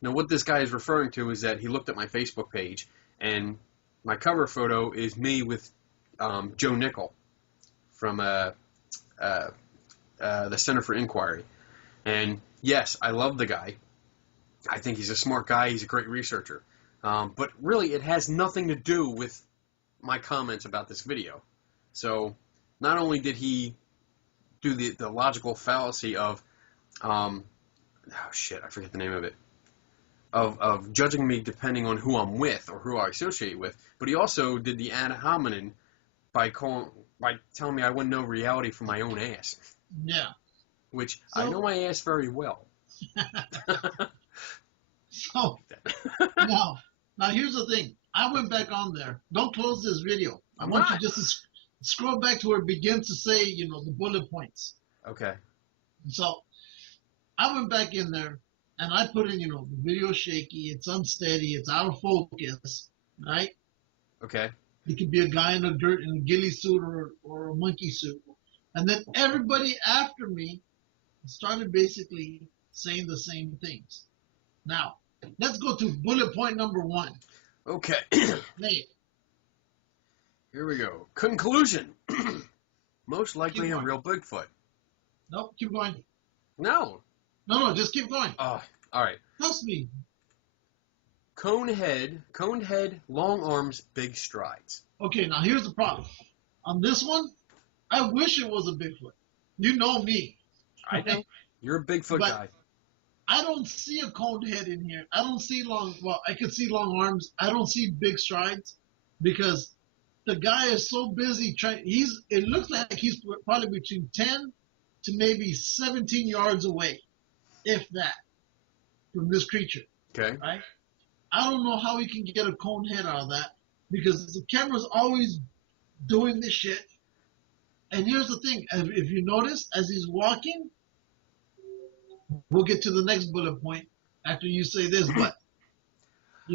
Now, what this guy is referring to is that he looked at my Facebook page, and my cover photo is me with Joe Nickel from the Center for Inquiry. And yes, I love the guy. I think he's a smart guy. He's a great researcher. But really, it has nothing to do with my comments about this video. So not only did he do the logical fallacy of, I forget the name of it, of judging me depending on who I'm with or who I associate with, but he also did the ad hominem by telling me I wouldn't know reality from my own ass. Yeah. Which I know my ass very well. So now here's the thing. I went back on there. Don't close this video. I want you just to scroll back to where it begins to say, the bullet points. Okay. So I went back in there and I put in, the video's shaky, it's unsteady, it's out of focus, right? Okay. It could be a guy in a ghillie suit or a monkey suit. And then everybody after me started basically saying the same things. Now, let's go to bullet point number 1. Okay. Hey, Here we go. Conclusion. Most likely Keep a going. real Bigfoot. nope, keep going. No. No, just keep going. All right. Trust me. Coned head, long arms, big strides. Okay, now here's the problem. On this one, I wish it was a Bigfoot. You know me. I know. You're a Bigfoot But guy. I don't see a coned head in here. I don't see I could see long arms. I don't see big strides because the guy is so busy trying. It looks like he's probably between 10 to maybe 17 yards away, if that, from this creature, Okay. right? I don't know how he can get a coned head out of that because the camera's always doing this shit. And here's the thing. If you notice, as he's walking, we'll get to the next bullet point after you say this, but,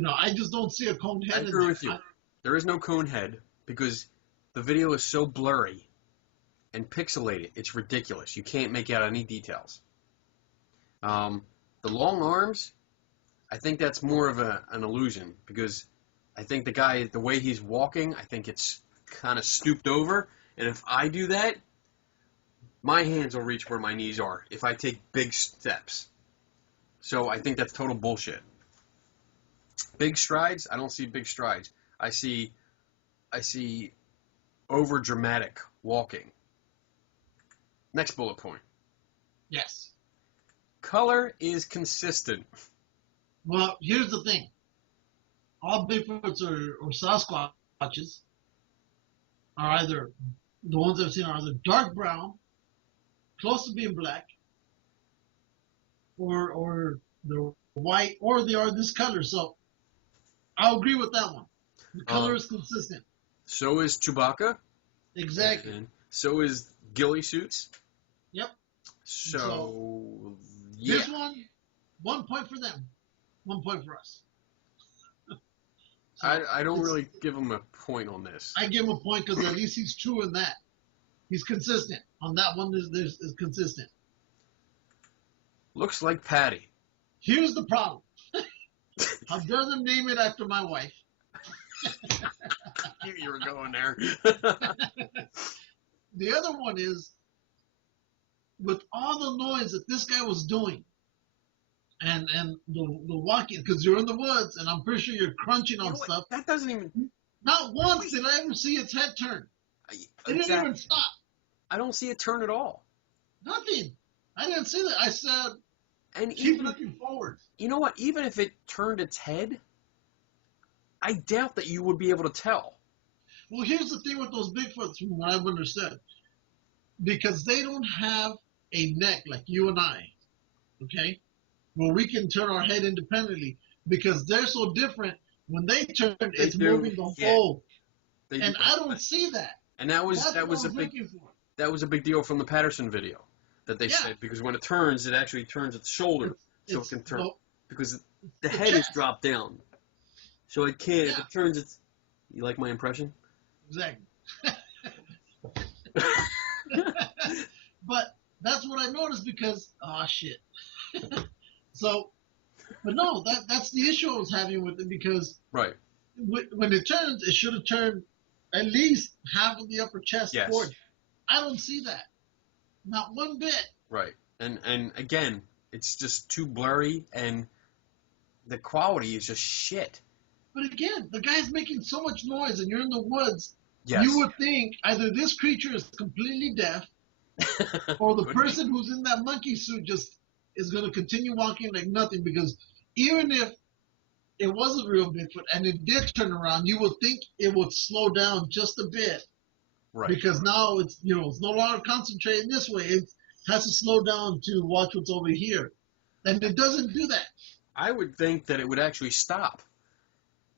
I just don't see a coned head I in agree there. with you. There is no cone head because the video is so blurry and pixelated. It's ridiculous. You can't make out any details. The long arms, I think that's more of an illusion because I think the guy, the way he's walking, I think it's kind of stooped over. And if I do that, my hands will reach where my knees are if I take big steps. So I think that's total bullshit. Big strides, I don't see big strides. I see over dramatic walking. Next bullet point. Yes. Color is consistent. Well, here's the thing. All Bigfoots or Sasquatches are either, the ones I've seen are either dark brown, close to being black, or they're white, or they are this color. So I'll agree with that one. The color is consistent. So is Chewbacca. Exactly. And so is ghillie suits. Yep. So yeah. This one point for them, 1 point for us. So I don't really give him a point on this. I give him a point because at least he's true in that. He's consistent. On that one, is consistent. Looks like Patty. Here's the problem. I dare them name it after my wife. I knew you were going there. The other one is, with all the noise that this guy was doing, and the walking, because you're in the woods, and I'm pretty sure you're crunching on stuff. That doesn't even... Not once did I ever see its head turn. It didn't even stop. I don't see it turn at all. Nothing. I didn't see that. I said, And keep even, looking forward. you know what? Even if it turned its head, I doubt that you would be able to tell. Well, here's the thing with those Bigfoots, from what I've understood. Because they don't have a neck like you and I, okay? Where we can turn our head independently. Because they're so different, when they turn, it's moving the whole. And I don't see that. And that was a big deal from the Patterson video that they said, because when it turns, it actually turns its shoulder, so it can turn, because the head is dropped down, so it can't. If it turns, its. You like my impression? Exactly. But that's what I noticed because shit. So, but no, that's the issue I was having with it because right when it turns, it should have turned at least half of the upper chest forward. I don't see that. Not one bit. Right. And again, it's just too blurry and the quality is just shit. But again, the guy's making so much noise and you're in the woods. Yes. You would think either this creature is completely deaf or the person who's in that monkey suit just is going to continue walking like nothing, because even if it was a real Bigfoot and it did turn around, you would think it would slow down just a bit. Right. Because now it's it's no longer concentrating this way. It has to slow down to watch what's over here. And it doesn't do that. I would think that it would actually stop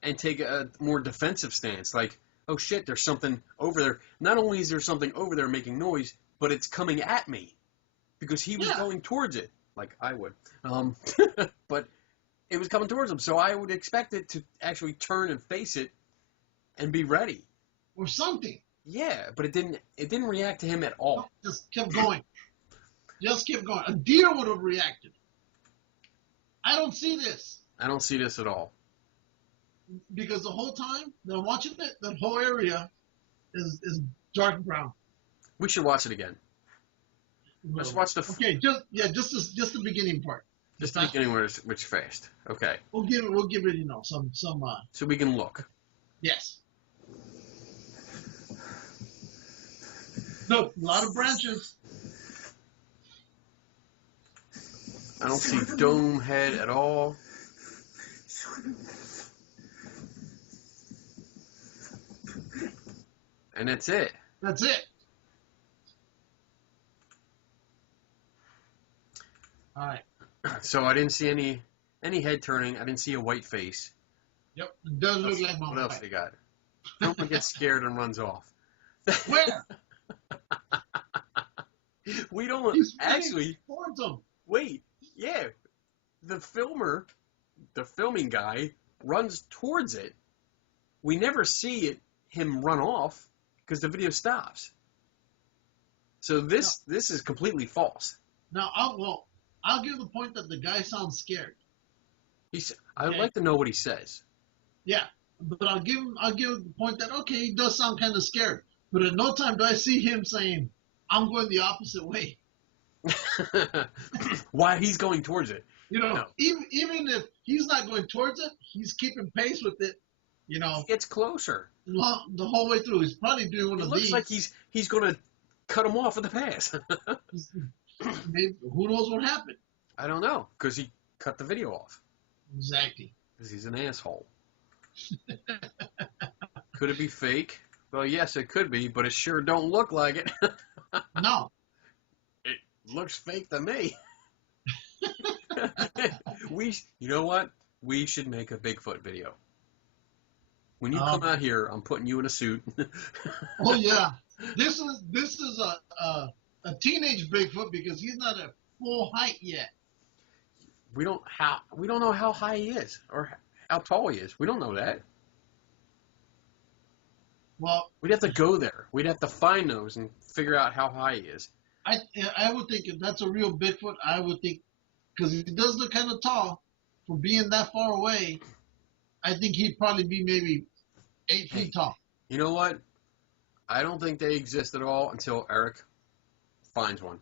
and take a more defensive stance. Like, oh shit, there's something over there. Not only is there something over there making noise, but it's coming at me. Because he was going towards it. Like I would. But it was coming towards him. So I would expect it to actually turn and face it and be ready. Or something. Yeah, but it didn't react to him at all. Just kept going. Just kept going. A deer would have reacted. I don't see this. I don't see this at all. because the whole time that I'm watching it, that whole area is dark brown. We should watch it again. Let's watch the. Okay, just the beginning part. Just the beginning where it's fast. Okay. We'll give it, you know, some. So we can look. Yes. Look, a lot of branches. I don't see dome head at all. And that's it. That's it. All right. So I didn't see any head turning. I didn't see a white face. Yep. It does look like my What else they got? Someone gets scared and runs off. Where? We don't He's actually. Towards them. Wait. Yeah. The filming guy runs towards it. We never see him run off because the video stops. So this is completely false. Now, I'll give the point that the guy sounds scared. I'd like to know what he says. Yeah, but I'll give the point that okay, he does sound kind of scared. But at no time do I see him saying, "I'm going the opposite way." Why he's going towards it? You know, No. even if he's not going towards it, he's keeping pace with it. You know, He gets closer. the whole way through. He's probably doing one It of looks these. like he's going to cut him off with the pass. Maybe, who knows what happened? I don't know, because he cut the video off. Exactly. Because he's an asshole. Could it be fake? Well, yes, it could be, but it sure don't look like it. No. It looks fake to me. You know what? We should make a Bigfoot video. When you come out here, I'm putting you in a suit. Oh yeah, this is a teenage Bigfoot because he's not at full height yet. We don't know how high he is or how tall he is. We don't know that. Well, We'd have to go there. We'd have to find those and figure out how high he is. I would think if that's a real Bigfoot, I would think because he does look kind of tall for being that far away. I think he'd probably be maybe 8 feet tall. You know what? I don't think they exist at all until Eric finds one.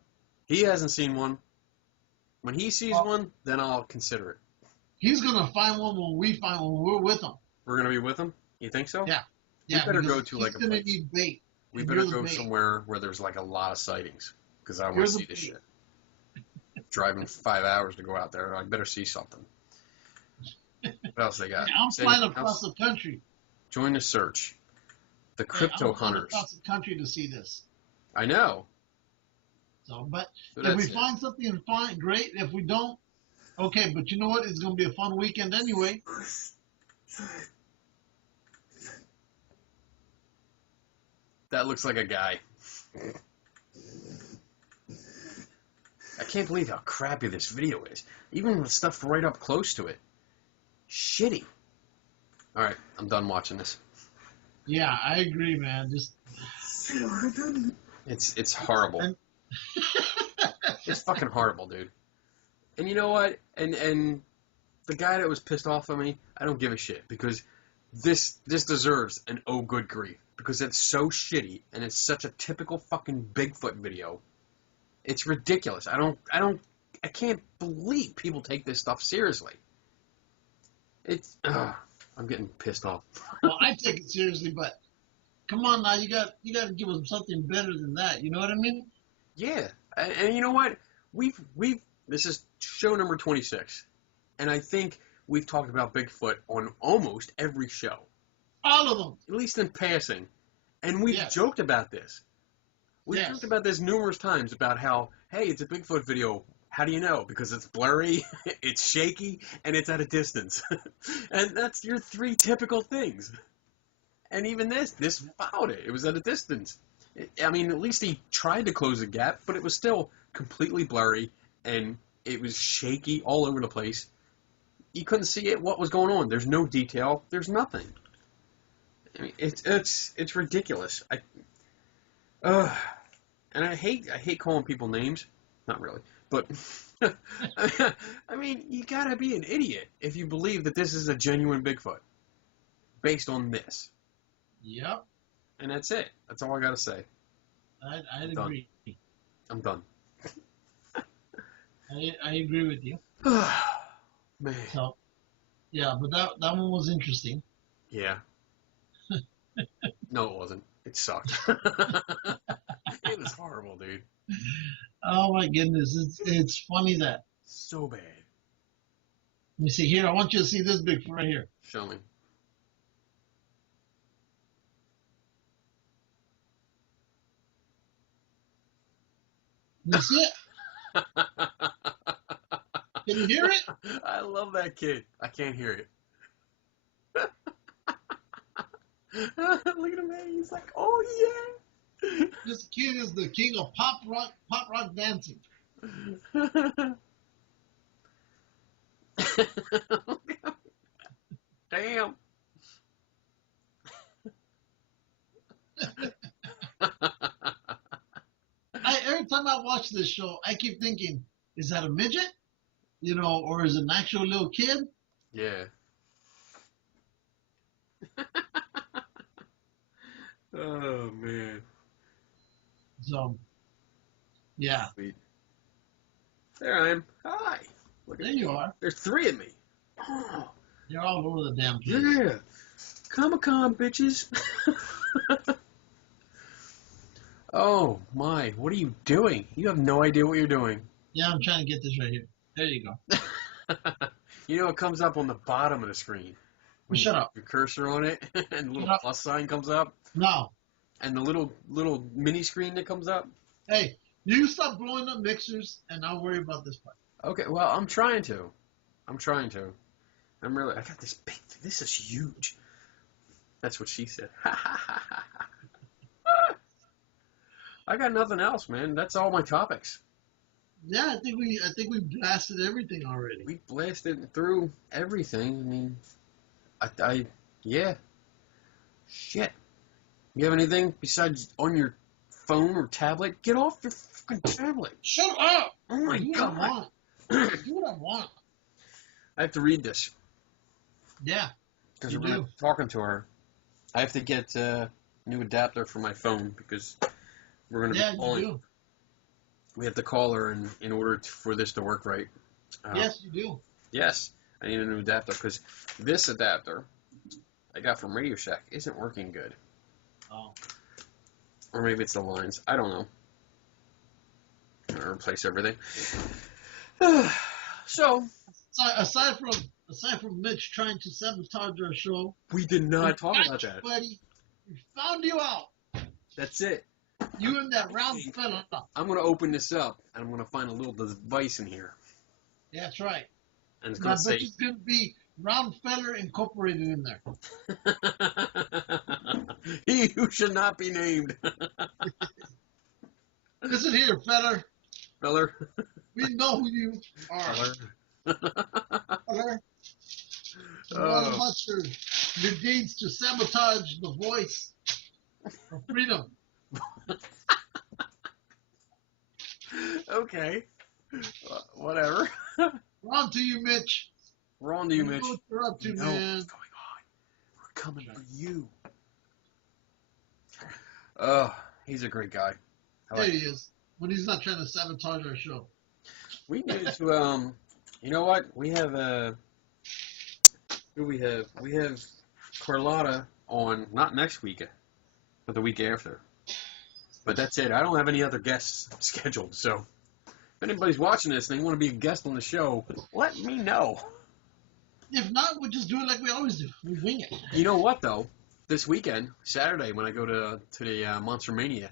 He hasn't seen one. When he sees one, then I'll consider it. He's gonna find one when we find one. We're with him. We're gonna be with him? You think so? Yeah. We Yeah. better because go to like a he's gonna place. need bait. We And better you're the go bait. somewhere where there's like a lot of sightings because I want to Here's see the this bait. shit. Driving 5 hours to go out there, I better see something. What else they got? I'm Say flying anything across else? the country. Join the search. The I'm crypto flying hunters. across the country to see this. I know. So, but So if we that's it. find something, fine, great. If we don't, okay. But you know what? It's gonna be a fun weekend anyway. That looks like a guy. I can't believe how crappy this video is. Even with stuff right up close to it. Shitty. Alright, I'm done watching this. Yeah, I agree, man. Just It's horrible. And- It's fucking horrible, dude. And you know what? And the guy that was pissed off at me, I don't give a shit because this deserves an oh good grief because it's so shitty and it's such a typical fucking Bigfoot video. It's ridiculous. I can't believe people take this stuff seriously. I'm getting pissed off. well, I take it seriously, but come on now, you got to give them something better than that. You know what I mean? Yeah, and you know what? This is show number 26, and I think we've talked about Bigfoot on almost every show, All of them. at least in passing, and we've Yes. joked about this. We've Yes. talked about this numerous times about how, hey, it's a Bigfoot video. How do you know? Because it's blurry, it's shaky, and it's at a distance. And that's your three typical things. And even this followed it. It was at a distance. I mean, at least he tried to close the gap, but it was still completely blurry, and it was shaky all over the place. You couldn't see what was going on. There's no detail. There's nothing. I mean, it's ridiculous. And I hate calling people names. Not really, but I mean, you gotta be an idiot if you believe that this is a genuine Bigfoot. based on this. Yep. And that's it. That's all I got to say. I'd agree. I'm done. I agree with you. Man. So, yeah, but that one was interesting. Yeah. No, it wasn't. It sucked. It was horrible, dude. Oh my goodness, it's funny that. So bad. Let me see here. I want you to see this Bigfoot right here. Show me. You see it? Can you hear it? I love that kid. I can't hear it. Look at him, man. He's like, oh yeah. This kid is the king of pop rock dancing. Damn. Every time I watch this show, I keep thinking, is that a midget? You know, or is it an actual little kid? Yeah. Oh, man. So, yeah. Sweet. There I am. Hi. Look There at you me. are. There's 3 of me. Oh, You're all over the damn place. yeah. Comic-Con, bitches. Oh, my. What are you doing? You have no idea what you're doing. Yeah, I'm trying to get this right here. There you go. You know, it comes up on the bottom of the screen. When Shut you up. put your cursor on it, and the little Shut up. plus sign comes up, No. and the little mini screen that comes up. Hey, you stop blowing up mixers, and I'll worry about this part. Okay, well, I'm trying to. I got this big thing. This is huge. That's what she said. I got nothing else, man. That's all my topics. Yeah, I think we blasted everything already. We blasted through everything. I mean, yeah. Shit. You have anything besides on your phone or tablet? Get off your fucking tablet. Shut up! Oh my Do God. what I want. Do what I want. I have to read this. Yeah. Because You we're do. talking to her. I have to get a new adapter for my phone because we're going to Yeah, be you calling. do. We have to call her in order for this to work right. Yes, you do. Yes, I need a new adapter because this adapter I got from Radio Shack isn't working good. Oh. Or maybe it's the lines. I don't know. I'm going to replace everything. So, Aside from Mitch trying to sabotage our show, we did not we talk got about you, that. buddy. We found you out. That's it. You and that round fella. I'm going to open this up, and I'm going to find a little device in here. Yeah, that's right. And it's Now, going I to bet say... it's going to be Round Feller Incorporated in there. He who should not be named. Listen here, Feller. Feller. We know who you are. Feller. Feller. You Oh. want about your deeds to sabotage the voice of freedom. Okay. Whatever. We're on to you, Mitch. We're on to you, We Mitch. know what you're up to, You know man. what's going on. We're coming for you. Oh, he's a great guy. There he is. When he's not trying to sabotage our show. We need to, you know what? We have, who we have? We have Carlotta on, not next week, but the week after. But that's it. I don't have any other guests scheduled, so if anybody's watching this and they want to be a guest on the show, let me know. If not, we'll just do it like we always do. We wing it. You know what, though? This weekend, Saturday, when I go to the Monster Mania,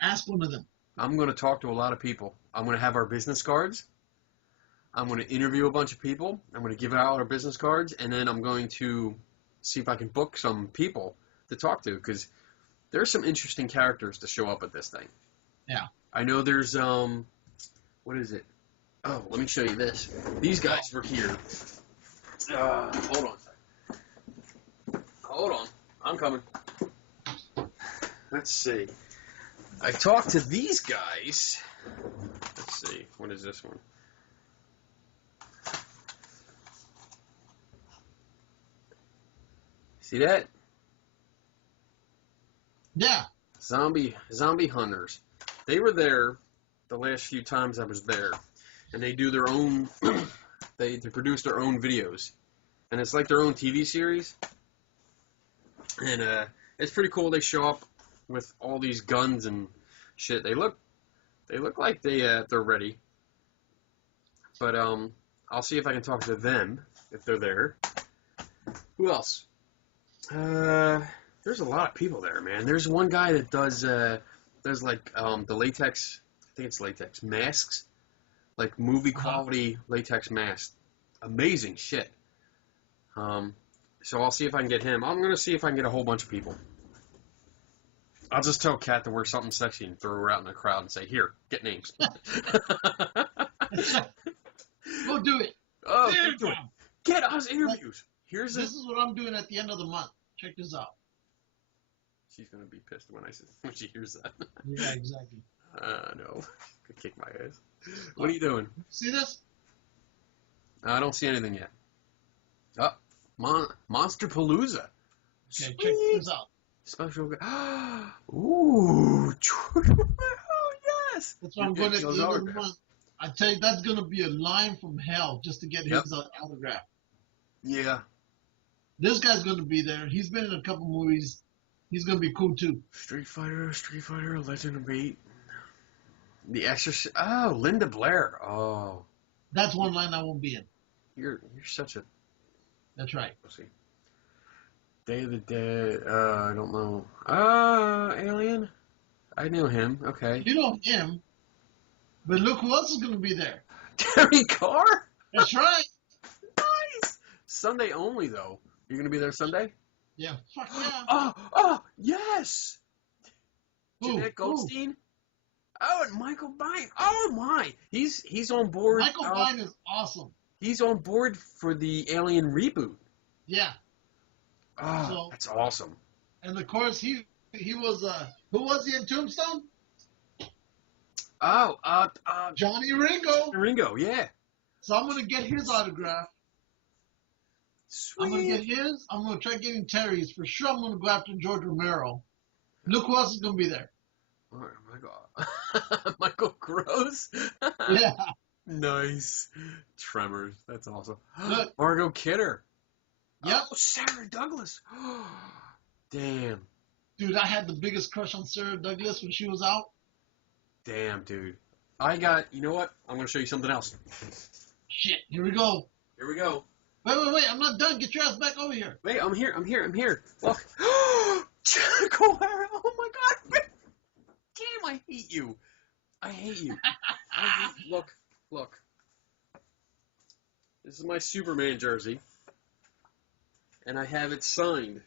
Ask one of them. I'm going to talk to a lot of people. I'm going to have our business cards. I'm going to interview a bunch of people. I'm going to give out our business cards, and then I'm going to see if I can book some people to talk to, because there's some interesting characters to show up at this thing. Yeah. I know there's, what is it? Oh, let me show you this. These guys were here. Hold on a second. Hold on. I'm coming. Let's see. I talked to these guys. Let's see. What is this one? See that? Yeah. Zombie hunters. They were there the last few times I was there, and they do their own. they produce their own videos, and it's like their own TV series. And it's pretty cool. They show up with all these guns and shit. They look like they're ready. But I'll see if I can talk to them if they're there. Who else? There's a lot of people there, man. There's one guy that does like the latex. I think it's latex masks, like movie quality latex masks. Amazing shit. So I'll see if I can get him. I'm gonna see if I can get a whole bunch of people. I'll just tell Kat to wear something sexy and throw her out in the crowd and say, "Here, get names." Go do it. Oh, get us interviews. This is what I'm doing at the end of the month. Check this out. She's gonna be pissed when she hears that. Yeah, exactly. No, could kick my ass. What are you doing? See this? I don't see anything yet. Oh, Mosterplaooza. Okay, check this out. Special. Ooh, yes. That's what I'm going at the end of the month. I tell you, that's going to be a line from hell just to get his autograph. Yeah. This guy's going to be there. He's been in a couple movies. He's going to be cool, too. Street Fighter, Legend of Eight. The Exorcist. Oh, Linda Blair. Oh. That's one line I won't be in. You're such a... That's right. Let's see. Day of the Dead. I don't know. Alien? I knew him. Okay. You know him. But look who else is going to be there. Terry Carr? That's right. Nice. Sunday only, though. You're going to be there Sunday? Yeah. Fuck yeah. Oh, yes. Who? Jeanette Goldstein? Oh, and Michael Biehn. Oh, my. He's on board. Michael Biehn is awesome. He's on board for the Alien reboot. Yeah. Oh, So, that's awesome. And of course, he was, who was he in Tombstone? Oh, Johnny Ringo. Ringo, yeah. So I'm going to get his autograph. Sweet. I'm going to get his. I'm going to try getting Terry's. For sure, I'm going to go after George Romero. Look who else is going to be there. Oh, my God. Michael Gross? Yeah. Nice. Tremors. That's awesome. Look. Margot Kidder. Yep. Oh, Sarah Douglas. Damn. Dude, I had the biggest crush on Sarah Douglas when she was out. Damn, dude. You know what? I'm going to show you something else. Shit. Here we go. Here we go. Wait. I'm not done. Get your ass back over here. Wait, I'm here. Look. Jack O'Hara. Oh, my God. Damn, I hate you. Look. This is my Superman jersey. And I have it signed.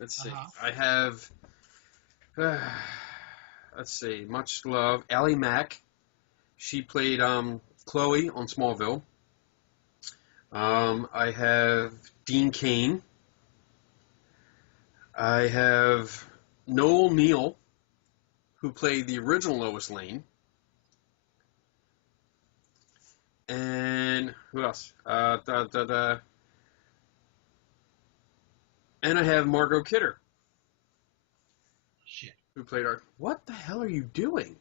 Let's see. I have, let's see, much love. Ally Mack. She played Chloe on Smallville. I have Dean Cain. I have Noel Neal, who played the original Lois Lane. And who else? And I have Margot Kidder. Shit. Who played our... What the hell are you doing?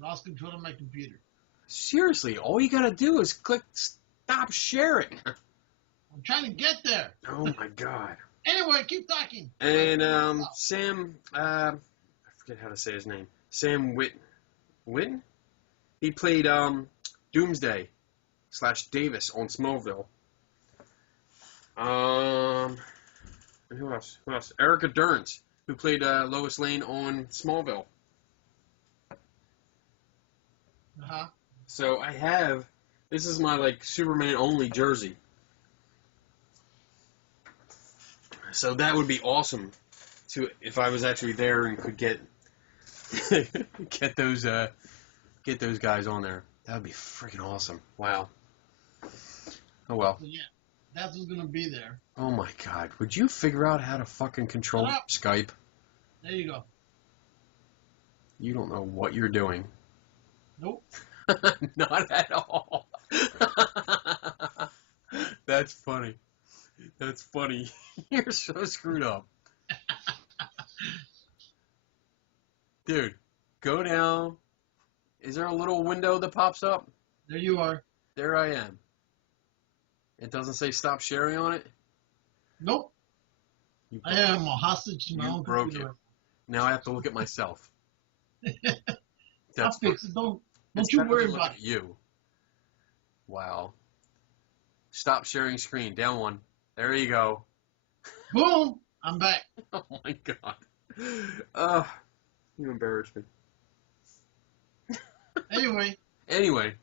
Lost control of my computer. Seriously, all you gotta do is click stop sharing. I'm trying to get there. Oh my God. Anyway, keep talking. And Sam... I forget how to say his name. Sam Witten? He played Doomsday / Davis on Smallville. And who else? Erica Durance, who played Lois Lane on Smallville. So I have, this is my Superman only jersey. So that would be awesome if I was actually there and could get get those guys on there. That would be freaking awesome. Wow. Oh well. So, yeah, that's who's gonna be there. Oh my God! Would you figure out how to fucking control Skype? There you go. You don't know what you're doing. Nope. Not at all. That's funny. That's funny. You're so screwed up. Dude, go down. Is there a little window that pops up? There you are. There I am. It doesn't say stop sharing on it? Nope. I am a hostage to my own broke computer. it. Now I have to look at myself. I'll fix it. Don't it's you better worry than looking about at you. Wow. Stop sharing screen. Down one. There you go. it. Boom! I'm back. Oh my god. You embarrassed me. Anyway.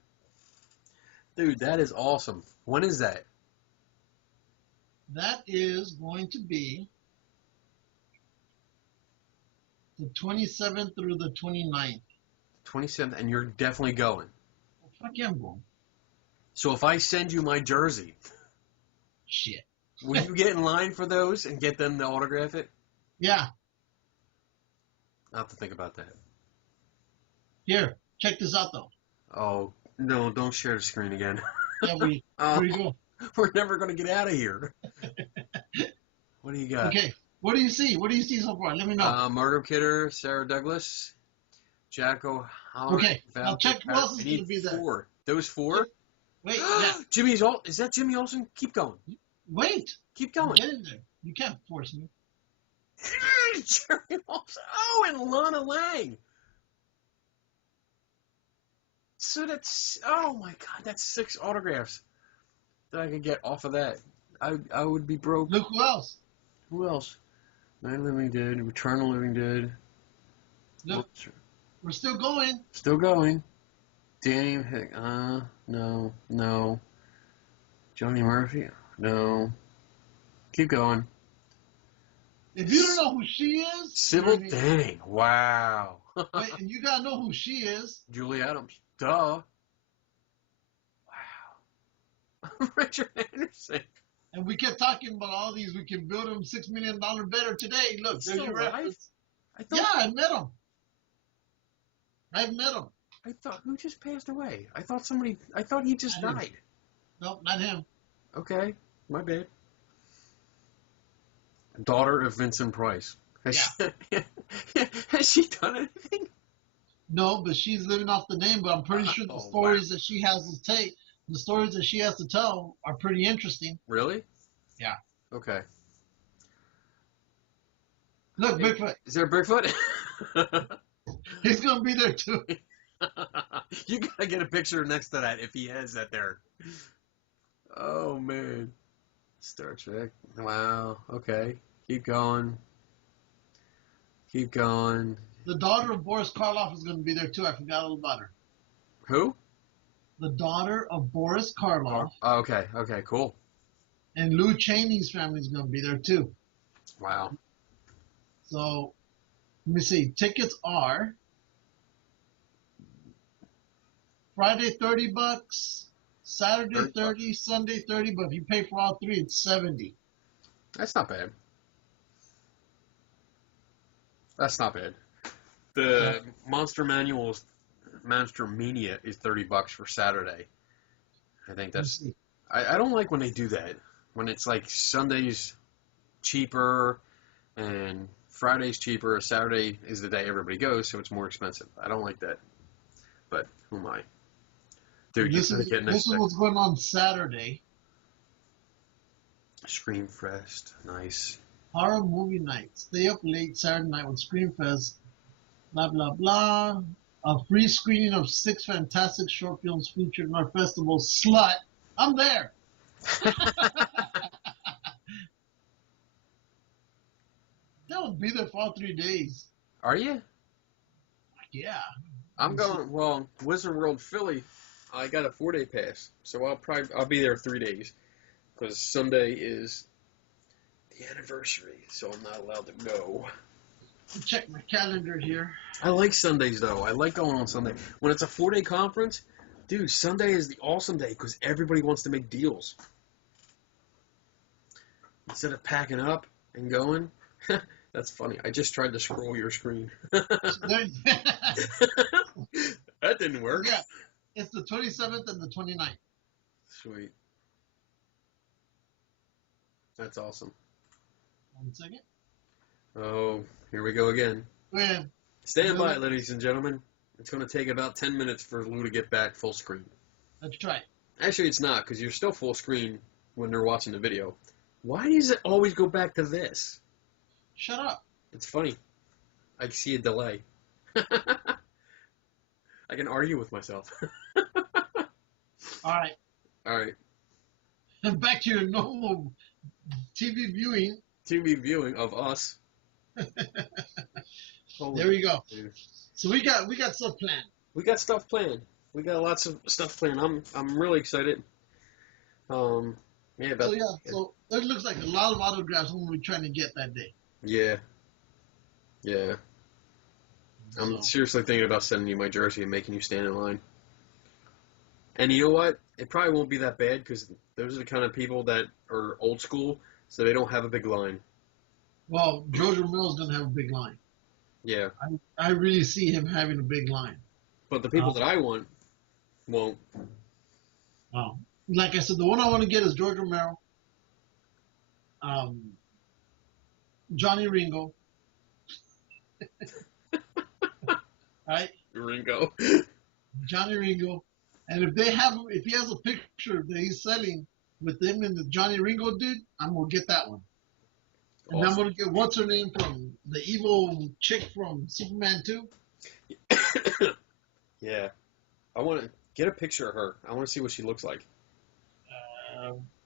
Dude, that is awesome. When is that? That is going to be the 27th through the 29th. 27th, and you're definitely going. Well, fuck yeah, I'm going. So if I send you my jersey, Shit. will you get in line for those and get them to autograph it? Yeah. I'll have to think about that. Here, check this out though. Oh, no, don't share the screen again. Yeah, here we go. We're never going to get out of here. What do you got? Okay, what do you see? What do you see so far? Let me know. Margot Kidder, Sarah Douglas, Jack O'Halloran. Okay, now check who else is going to be there. 4. Those 4? Wait, yeah. Is that Jimmy Olsen? Keep going. Wait. Keep going. Get in there. You can't force me. Jerry Olsen. Oh, and Lana Lang. So that's, oh my god, that's 6 autographs that I could get off of that. I would be broke. Look who else. Who else? Night of the Living Dead, Return of the Living Dead. Look, we're still going. Still going. Danny, no. Johnny Murphy, no. Keep going. If you don't know who she is, Sybil Danning, wow. Wait, and you gotta know who she is. Julie Adams, duh. Wow. Richard Anderson. And we kept talking about all these. We can build them $6 million better today. Look, there's your reference. Yeah, I met him. I've met him. I thought, who just passed away? I thought he just died. Nope, not him. Okay, my bad. Daughter of Vincent Price. Has she done anything? No, but she's living off the name. But I'm pretty sure the stories that she has to tell are pretty interesting. Really? Yeah. Okay. Look, Bigfoot. Is there a Bigfoot? He's gonna be there too. You gotta get a picture next to that if he has that there. Oh man. Star Trek. Wow. Okay. Keep going. Keep going. The daughter of Boris Karloff is going to be there too. I forgot all about her. Who? The daughter of Boris Karloff. Oh, okay. Okay. Cool. And Lou Chaney's family is going to be there too. Wow. So, let me see. Tickets are Friday $30, Saturday 30, Sunday 30. But if you pay for all 3, it's 70. That's not bad. That's not bad. The Monster Mania is $30 for Saturday. I think that's. I don't like when they do that. When it's like Sunday's cheaper and Friday's cheaper. Saturday is the day everybody goes, so it's more expensive. I don't like that. But who am I? Dude, this is what's going on Saturday. Screamfest, nice. Horror movie night. Stay up late Saturday night with Screamfest. Blah, blah, blah. A free screening of 6 fantastic short films featured in our festival. Slut. I'm there. They'll be there for all 3 days. Are you? Yeah. I'm going, well, Wizard World Philly, I got a 4-day pass. So I'll be there 3 days. Because Sunday is the anniversary, so I'm not allowed to go. I'll check my calendar here. I like Sundays, though. I like going on Sunday. When it's a 4-day conference, dude, Sunday is the awesome day because everybody wants to make deals. Instead of packing up and going. That's funny. I just tried to scroll your screen. That didn't work. Yeah, it's the 27th and the 29th. Sweet. That's awesome. 1 second. Oh, here we go again. Go ahead. Stand by, ladies and gentlemen. It's going to take about 10 minutes for Lou to get back full screen. Let's try it. Actually, it's not, because you're still full screen when they're watching the video. Why does it always go back to this? Shut up. It's funny. I can see a delay. I can argue with myself. All right. All right. And back to your normal TV viewing. TV viewing of us. There we go. Dude. So we got stuff planned. We got stuff planned. We got lots of stuff planned. I'm really excited. So it looks like a lot of autographs when we're trying to get that day. Yeah. I'm seriously thinking about sending you my jersey and making you stand in line. And you know what? It probably won't be that bad because those are the kind of people that are old school, so they don't have a big line. Well, George Romero's going to have a big line. Yeah. I really see him having a big line. But the people that I want won't. Oh. Like I said, the one I want to get is George Romero, Johnny Ringo. Right? Ringo. Johnny Ringo. And if he has a picture that he's selling with him and the Johnny Ringo dude, I'm going to get that one. And I'm going to get, what's her name from, the evil chick from Superman 2? Yeah. I want to get a picture of her. I want to see what she looks like.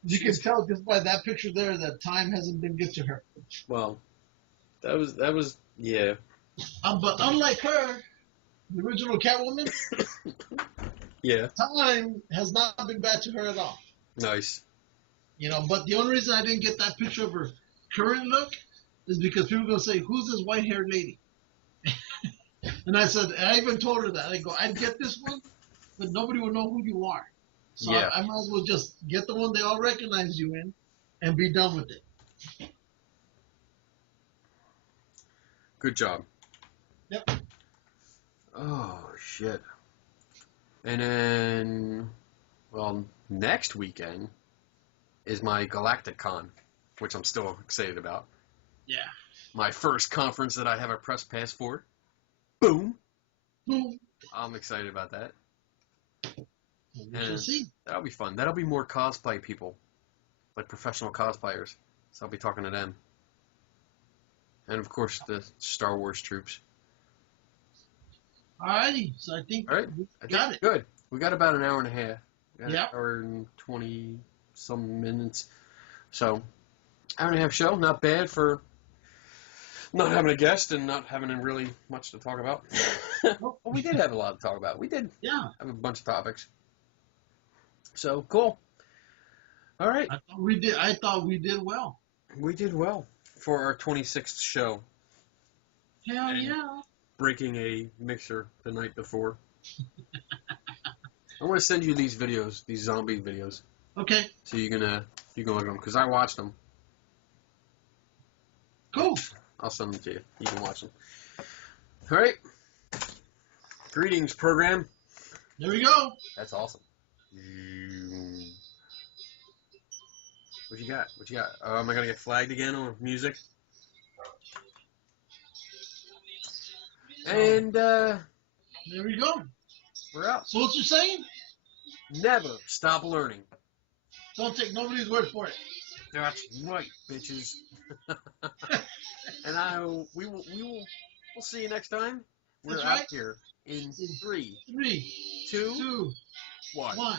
You can tell just by that picture there that time hasn't been good to her. Well, that was yeah. But unlike her, the original Catwoman, yeah, time has not been bad to her at all. Nice. But the only reason I didn't get that picture of her current look is because people are going to say, who's this white-haired lady? And I said, I even told her that. I go, I'd get this one, but nobody will know who you are. So yeah. I might as well just get the one they all recognize you in and be done with it. Good job. Yep. Oh, shit. And then, well, next weekend is my Galactic Con, which I'm still excited about. Yeah. My first conference that I have a press pass for. Boom. Boom. I'm excited about that. We shall see. That'll be fun. That'll be more cosplay people, like professional cosplayers. So I'll be talking to them. And, of course, the Star Wars troops. Alrighty. So I think we got it. Good. We got about an hour and a half. Yeah. An hour and 20-some minutes. So, hour and a half show. Not bad for not having a guest and not having really much to talk about. Well, we did have a lot to talk about. We did have a bunch of topics. So, cool. All right. I thought we did well. We did well for our 26th show. Hell yeah. Breaking a mixer the night before. I want to send you these videos, these zombie videos. Okay. So you can look at them, because I watched them. Cool. I'll send them to you. You can watch them. All right. Greetings, program. There we go. That's awesome. What you got? What you got? Am I going to get flagged again on music? And, there we go. We're out. So what you're saying? Never stop learning. Don't take nobody's word for it. That's right, bitches. And we'll see you next time. We're That's out right. here in 3, 2, 1. 1.